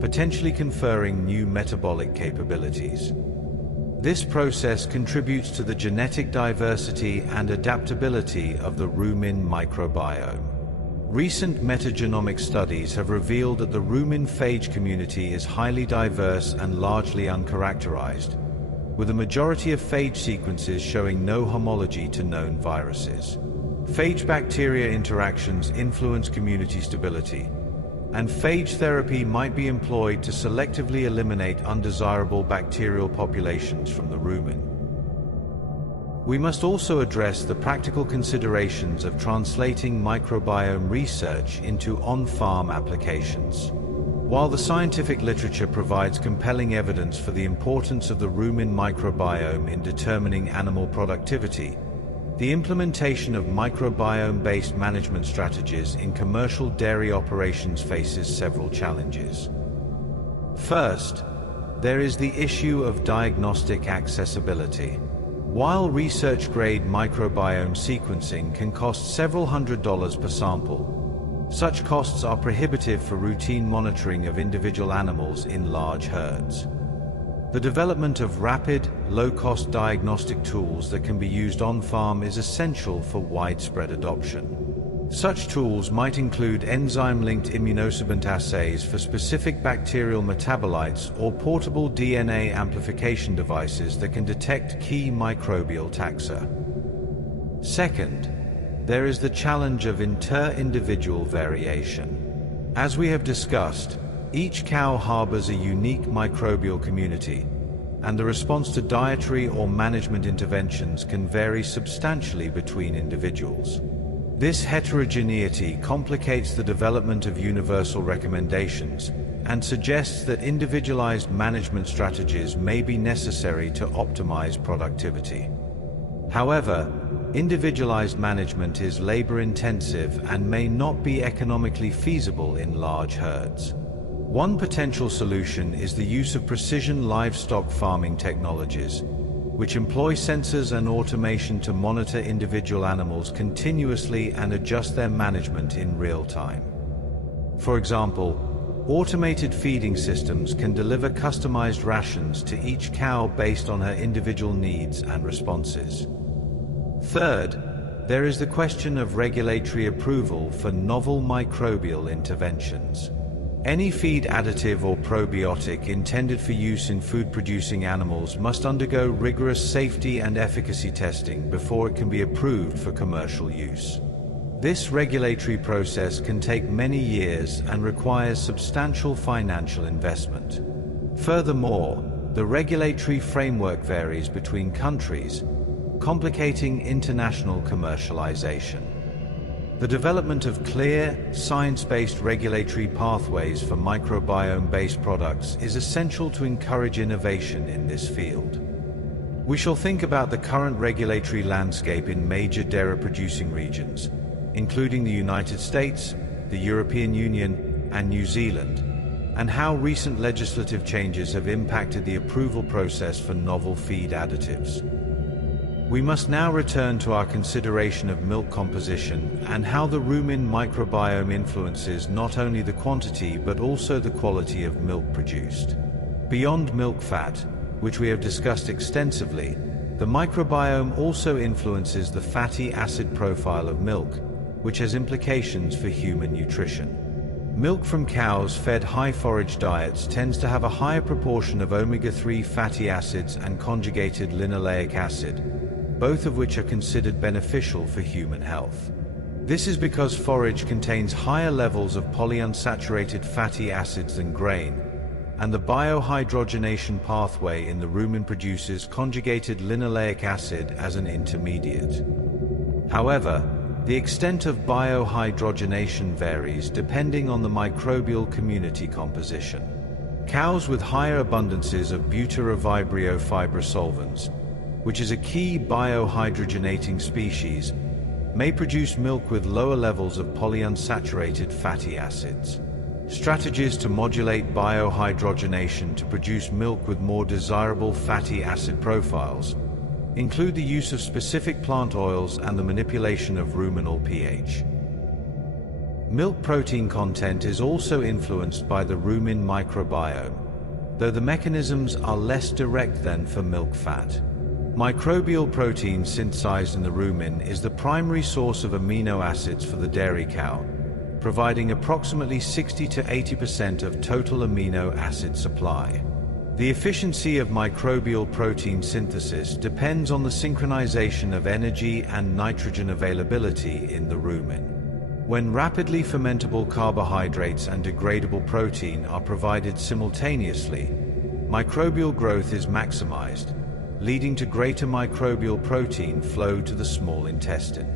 potentially conferring new metabolic capabilities. This process contributes to the genetic diversity and adaptability of the rumen microbiome. Recent metagenomic studies have revealed that the rumen phage community is highly diverse and largely uncharacterized, with a majority of phage sequences showing no homology to known viruses. Phage-bacteria interactions influence community stability, and phage therapy might be employed to selectively eliminate undesirable bacterial populations from the rumen. We must also address the practical considerations of translating microbiome research into on-farm applications. While the scientific literature provides compelling evidence for the importance of the rumen microbiome in determining animal productivity, the implementation of microbiome-based management strategies in commercial dairy operations faces several challenges. First, there is the issue of diagnostic accessibility. While research-grade microbiome sequencing can cost several $100s per sample, such costs are prohibitive for routine monitoring of individual animals in large herds. The development of rapid, low-cost diagnostic tools that can be used on-farm is essential for widespread adoption. Such tools might include enzyme-linked immunosorbent assays for specific bacterial metabolites or portable DNA amplification devices that can detect key microbial taxa. Second, there is the challenge of inter-individual variation. As we have discussed, each cow harbors a unique microbial community, and the response to dietary or management interventions can vary substantially between individuals. This heterogeneity complicates the development of universal recommendations and suggests that individualized management strategies may be necessary to optimize productivity. However, individualized management is labor-intensive and may not be economically feasible in large herds. One potential solution is the use of precision livestock farming technologies, which employ sensors and automation to monitor individual animals continuously and adjust their management in real time. For example, automated feeding systems can deliver customized rations to each cow based on her individual needs and responses. Third, there is the question of regulatory approval for novel microbial interventions. Any feed additive or probiotic intended for use in food-producing animals must undergo rigorous safety and efficacy testing before it can be approved for commercial use. This regulatory process can take many years and requires substantial financial investment. Furthermore, the regulatory framework varies between countries, complicating international commercialization. The development of clear, science-based regulatory pathways for microbiome-based products is essential to encourage innovation in this field. We shall think about the current regulatory landscape in major dairy-producing regions, including the United States, the European Union, and New Zealand, and how recent legislative changes have impacted the approval process for novel feed additives. We must now return to our consideration of milk composition and how the rumen microbiome influences not only the quantity but also the quality of milk produced. Beyond milk fat, which we have discussed extensively, the microbiome also influences the fatty acid profile of milk, which has implications for human nutrition. Milk from cows fed high forage diets tends to have a higher proportion of omega-3 fatty acids and conjugated linoleic acid, both of which are considered beneficial for human health. This is because forage contains higher levels of polyunsaturated fatty acids than grain, and the biohydrogenation pathway in the rumen produces conjugated linoleic acid as an intermediate. However, the extent of biohydrogenation varies depending on the microbial community composition. Cows with higher abundances of butyrivibrio fibrosolvens, which is a key biohydrogenating species, may produce milk with lower levels of polyunsaturated fatty acids. Strategies to modulate biohydrogenation to produce milk with more desirable fatty acid profiles include the use of specific plant oils and the manipulation of ruminal pH. Milk protein content is also influenced by the rumen microbiome, though the mechanisms are less direct than for milk fat. Microbial protein synthesized in the rumen is the primary source of amino acids for the dairy cow, providing approximately 60 to 80% of total amino acid supply. The efficiency of microbial protein synthesis depends on the synchronization of energy and nitrogen availability in the rumen. When rapidly fermentable carbohydrates and degradable protein are provided simultaneously, microbial growth is maximized, leading to greater microbial protein flow to the small intestine.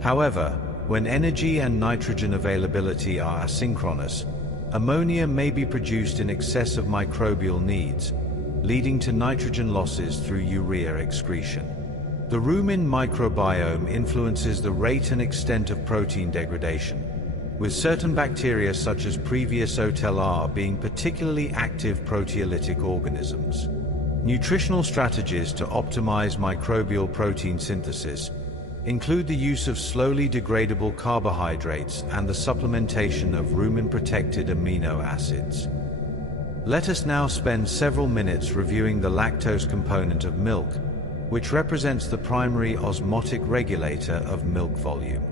However, when energy and nitrogen availability are asynchronous, ammonia may be produced in excess of microbial needs, leading to nitrogen losses through urea excretion. The rumen microbiome influences the rate and extent of protein degradation, with certain bacteria such as Previosotelar being particularly active proteolytic organisms. Nutritional strategies to optimize microbial protein synthesis include the use of slowly degradable carbohydrates and the supplementation of rumen-protected amino acids. Let us now spend several minutes reviewing the lactose component of milk, which represents the primary osmotic regulator of milk volume.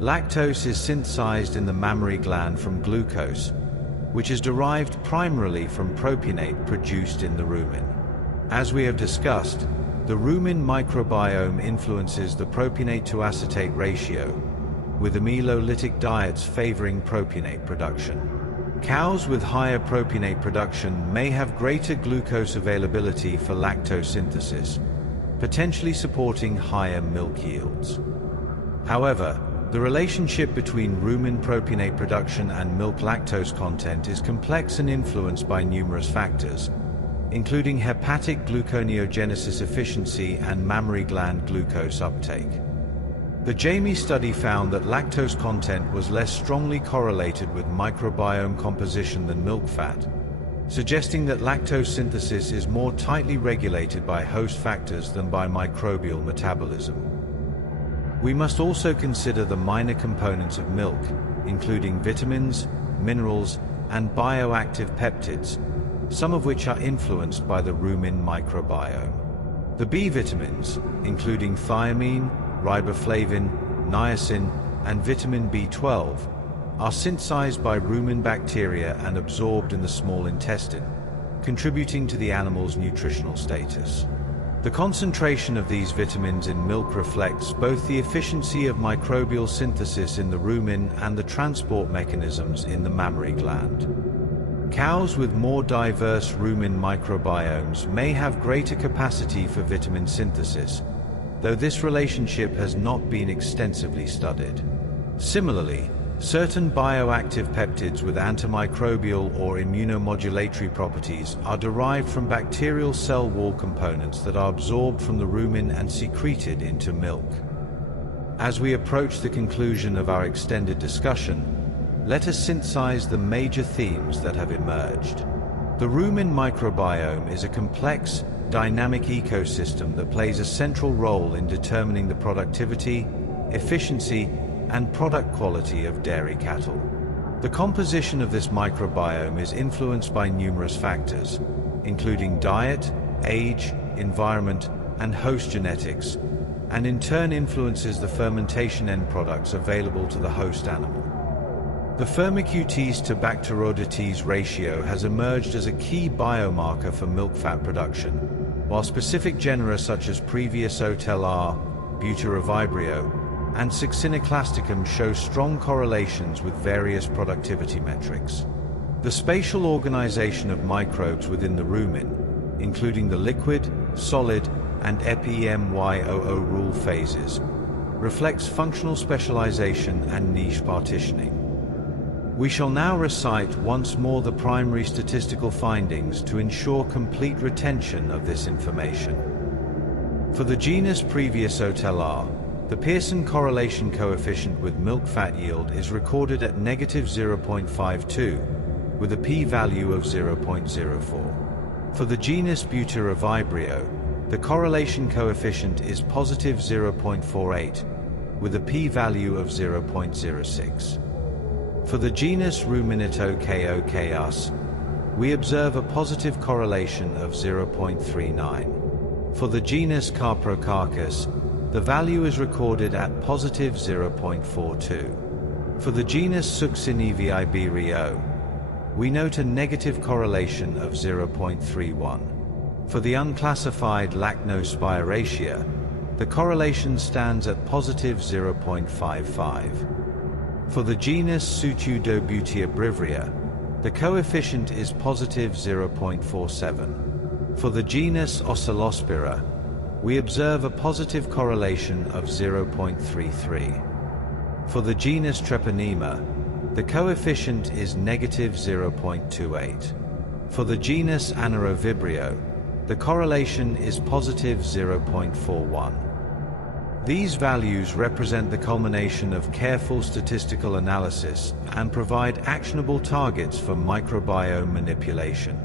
Lactose is synthesized in the mammary gland from glucose, which is derived primarily from propionate produced in the rumen. As we have discussed, the rumen microbiome influences the propionate to acetate ratio, with amylolytic diets favoring propionate production. Cows with higher propionate production may have greater glucose availability for lactose synthesis, potentially supporting higher milk yields. However, the relationship between rumen propionate production and milk lactose content is complex and influenced by numerous factors, including hepatic gluconeogenesis efficiency and mammary gland glucose uptake. The Jami study found that lactose content was less strongly correlated with microbiome composition than milk fat, suggesting that lactose synthesis is more tightly regulated by host factors than by microbial metabolism. We must also consider the minor components of milk, including vitamins, minerals, and bioactive peptids, some of which are influenced by the rumen microbiome. The B vitamins, including thiamine, riboflavin, niacin, and vitamin B12, are synthesized by rumen bacteria and absorbed in the small intestine, contributing to the animal's nutritional status. The concentration of these vitamins in milk reflects both the efficiency of microbial synthesis in the rumen and the transport mechanisms in the mammary gland. Cows with more diverse rumen microbiomes may have greater capacity for vitamin synthesis, though this relationship has not been extensively studied. Similarly, certain bioactive peptids with antimicrobial or immunomodulatory properties are derived from bacterial cell wall components that are absorbed from the rumen and secreted into milk. As we approach the conclusion of our extended discussion, let us synthesize the major themes that have emerged. The rumen microbiome is a complex, dynamic ecosystem that plays a central role in determining the productivity, efficiency, and product quality of dairy cattle. The composition of this microbiome is influenced by numerous factors, including diet, age, environment, and host genetics, and in turn influences the fermentation end products available to the host animal. The Firmicutes to Bacteroidetes ratio has emerged as a key biomarker for milk fat production, while specific genera such as Previosotelar, Butyrivibrio, and Succinoclasticum show strong correlations with various productivity metrics. The spatial organization of microbes within the rumen, including the liquid, solid, and epimyoo rule phases, reflects functional specialization and niche partitioning. We shall now recite once more the primary statistical findings to ensure complete retention of this information. For the genus Previosotelar, the Pearson correlation coefficient with milk fat yield is recorded at -0.52, with a p-value of 0.04. For the genus Butyrivibrio, the correlation coefficient is +0.48, with a p-value of 0.06. For the genus Ruminatokokus, we observe a positive correlation of 0.39. For the genus Caprocarchus, the value is recorded at +0.42. For the genus Succinivibrio, we note a negative correlation of 0.31. For the unclassified Lachnospiraceae, the correlation stands at +0.55. For the genus Pseudobutyrbrivria, the coefficient is +0.47. For the genus Ocelospira, we observe a positive correlation of 0.33. For the genus Treponema, the coefficient is negative 0.28. For the genus Anaerobvibrio, the correlation is positive 0.41. These values represent the culmination of careful statistical analysis and provide actionable targets for microbiome manipulation.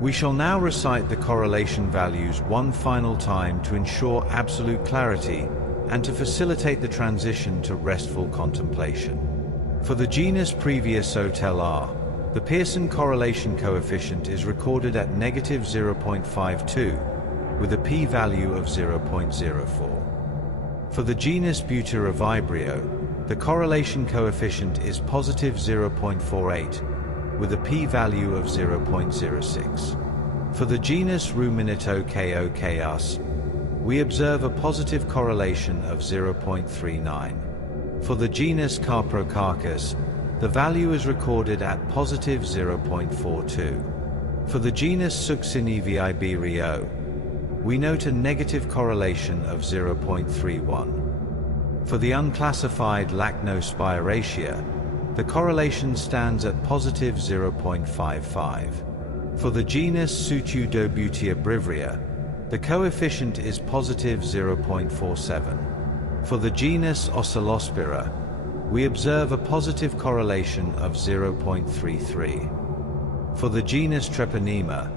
We shall now recite the correlation values one final time to ensure absolute clarity and to facilitate the transition to restful contemplation. For the genus Previosotellar, the Pearson correlation coefficient is recorded at negative 0.52 with a p-value of 0.04. For the genus Butyrivibrio, the correlation coefficient is positive 0.48 with a p-value of 0.06. For the genus Ruminatokeokeus, we observe a positive correlation of 0.39. For the genus Carprocarchus, the value is recorded at positive 0.42. For the genus Succinevibrio, we note a negative correlation of 0.31. For the unclassified Lachnospiraceae, the correlation stands at positive 0.55. For the genus Sutudobutia, the coefficient is positive 0.47. For the genus Ocelospira, we observe a positive correlation of 0.33. For the genus Treponema,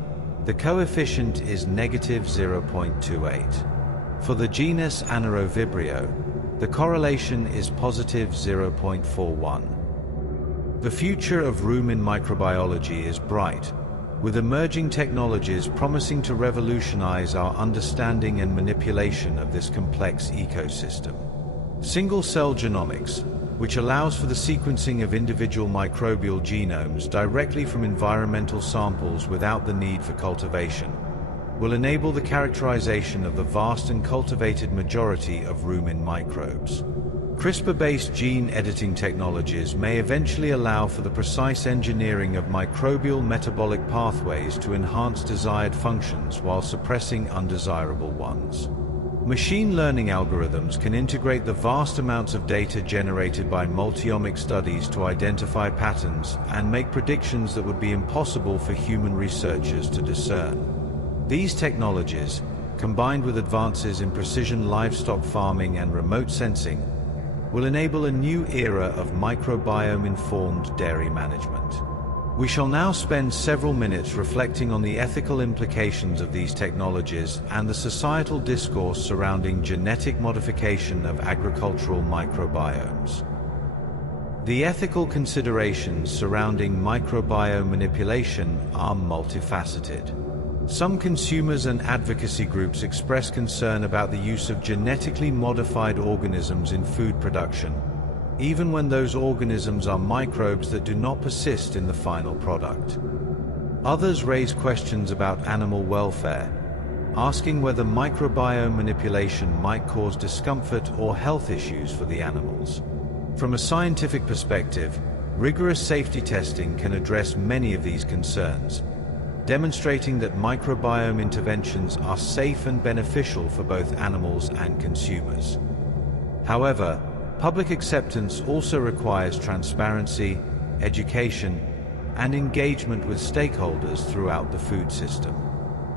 the coefficient is negative 0.28. For the genus Anaerobvibrio, the correlation is positive 0.41. The future of rumen microbiology is bright, with emerging technologies promising to revolutionize our understanding and manipulation of this complex ecosystem. Single-cell genomics, which allows for the sequencing of individual microbial genomes directly from environmental samples without the need for cultivation, will enable the characterization of the vast and cultivated majority of rumen microbes. CRISPR-based gene editing technologies may eventually allow for the precise engineering of microbial metabolic pathways to enhance desired functions while suppressing undesirable ones. Machine learning algorithms can integrate the vast amounts of data generated by multiomic studies to identify patterns and make predictions that would be impossible for human researchers to discern. These technologies, combined with advances in precision livestock farming and remote sensing, will enable a new era of microbiome-informed dairy management. We shall now spend several minutes reflecting on the ethical implications of these technologies and the societal discourse surrounding genetic modification of agricultural microbiomes. The ethical considerations surrounding microbiome manipulation are multifaceted. Some consumers and advocacy groups express concern about the use of genetically modified organisms in food production, even when those organisms are microbes that do not persist in the final product. Others raise questions about animal welfare, asking whether microbiome manipulation might cause discomfort or health issues for the animals. From a scientific perspective, rigorous safety testing can address many of these concerns, demonstrating that microbiome interventions are safe and beneficial for both animals and consumers. However, public acceptance also requires transparency, education, and engagement with stakeholders throughout the food system.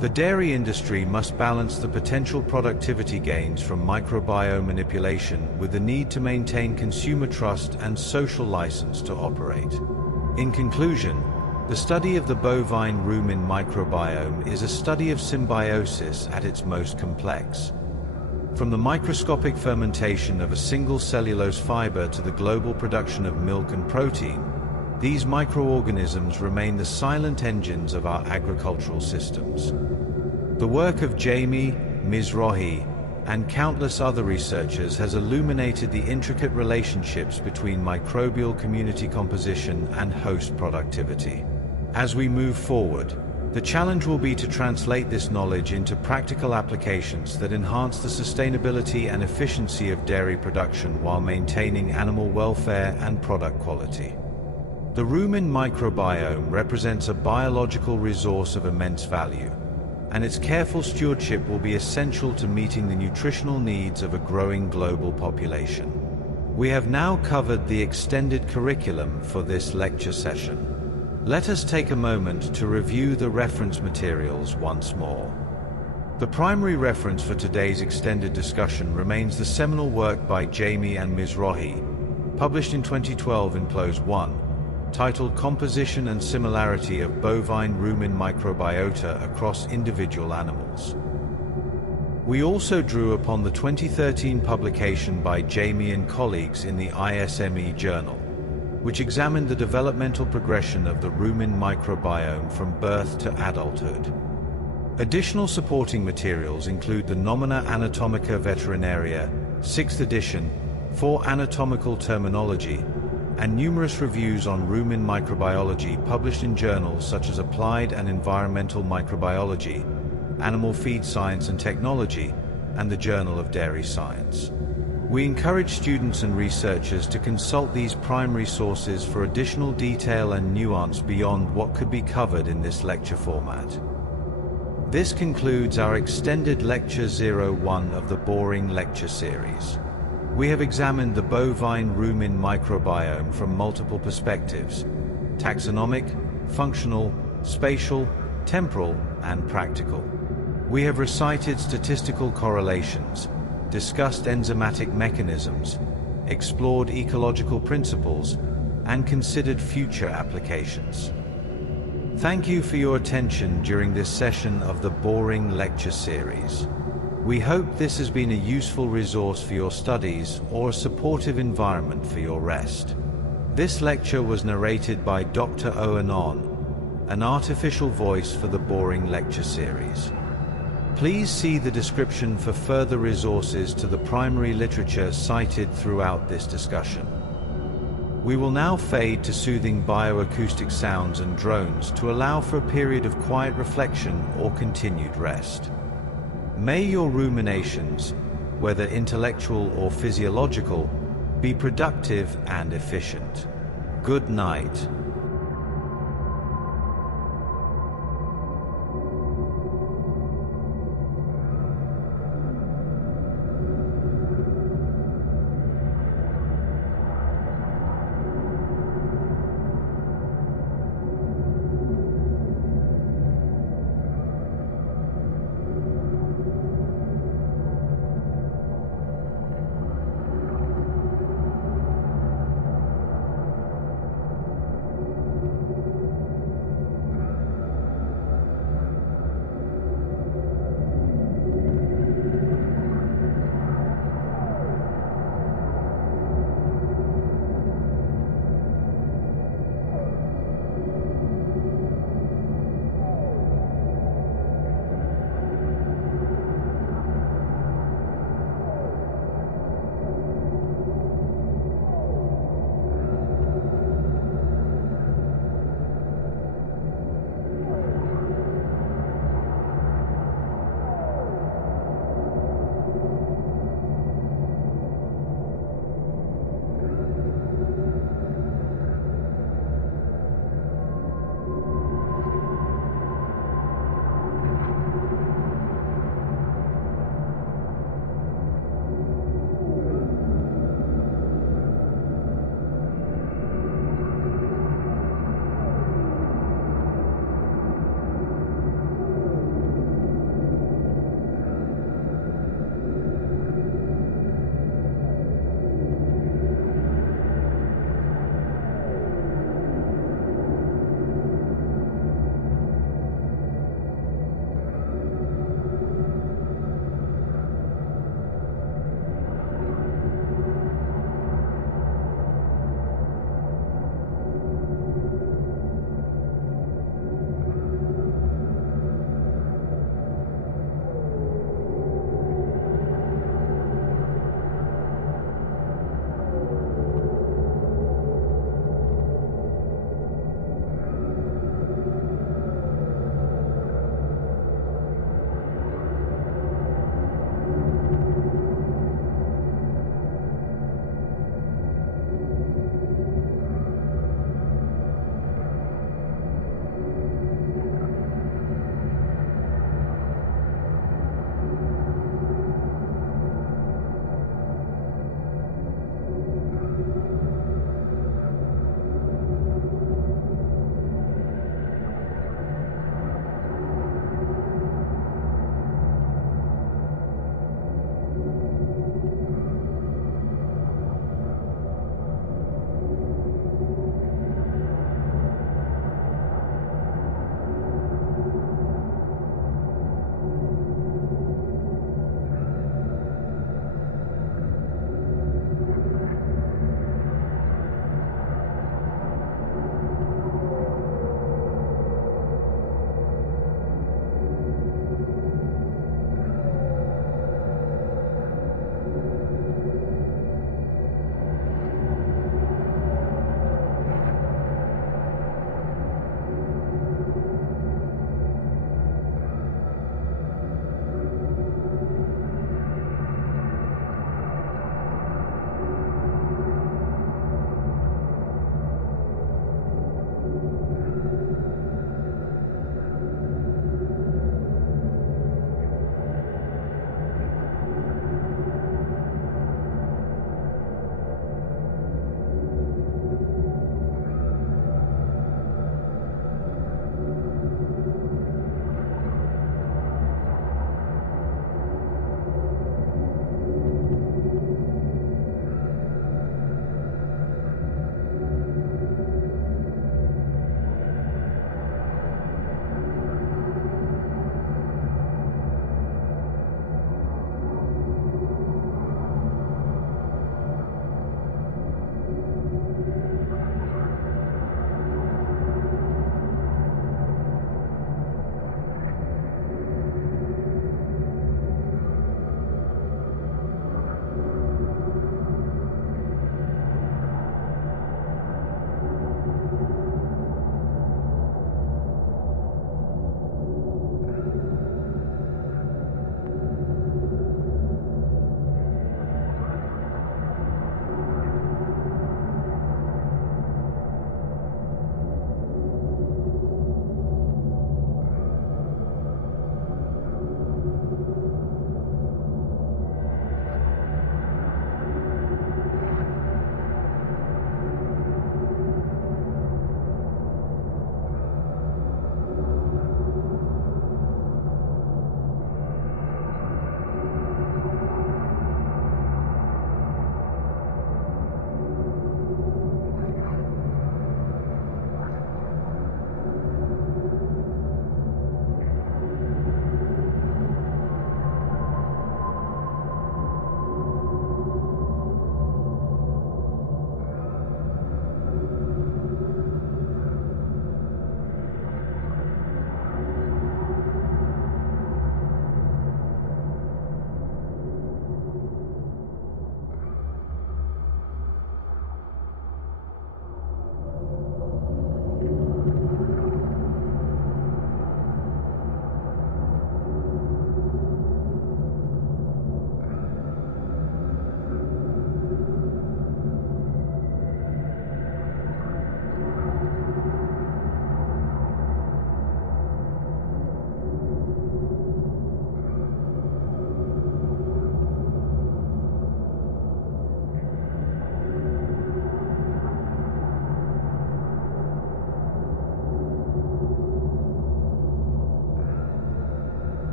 The dairy industry must balance the potential productivity gains from microbiome manipulation with the need to maintain consumer trust and social license to operate. In conclusion, the study of the bovine rumen microbiome is a study of symbiosis at its most complex. From the microscopic fermentation of a single cellulose fiber to the global production of milk and protein, these microorganisms remain the silent engines of our agricultural systems. The work of Jami, Mizrahi, and countless other researchers has illuminated the intricate relationships between microbial community composition and host productivity. As we move forward, the challenge will be to translate this knowledge into practical applications that enhance the sustainability and efficiency of dairy production while maintaining animal welfare and product quality. The rumen microbiome represents a biological resource of immense value, and its careful stewardship will be essential to meeting the nutritional needs of a growing global population. We have now covered the extended curriculum for this lecture session. Let us take a moment to review the reference materials once more. The primary reference for today's extended discussion remains the seminal work by Jami and Mizrahi, published in 2012 in PLOS 1, titled Composition and Similarity of Bovine Rumen Microbiota Across Individual Animals. We also drew upon the 2013 publication by Jami and colleagues in the ISME journal, which examined the developmental progression of the rumen microbiome from birth to adulthood. Additional supporting materials include the Nomina Anatomica Veterinaria, 6th edition, for anatomical terminology, and numerous reviews on rumen microbiology published in journals such as Applied and Environmental Microbiology, Animal Feed Science and Technology, and the Journal of Dairy Science. We encourage students and researchers to consult these primary sources for additional detail and nuance beyond what could be covered in this lecture format. This concludes our extended Lecture 01 of the Boring Lecture Series. We have examined the bovine rumen microbiome from multiple perspectives: taxonomic, functional, spatial, temporal, and practical. We have recited statistical correlations, discussed enzymatic mechanisms, explored ecological principles, and considered future applications. Thank you for your attention during this session of the Boring Lecture Series. We hope this has been a useful resource for your studies or a supportive environment for your rest. This lecture was narrated by Dr. Owen On, an artificial voice for the Boring Lecture Series. Please see the description for further resources to the primary literature cited throughout this discussion. We will now fade to soothing bioacoustic sounds and drones to allow for a period of quiet reflection or continued rest. May your ruminations, whether intellectual or physiological, be productive and efficient. Good night.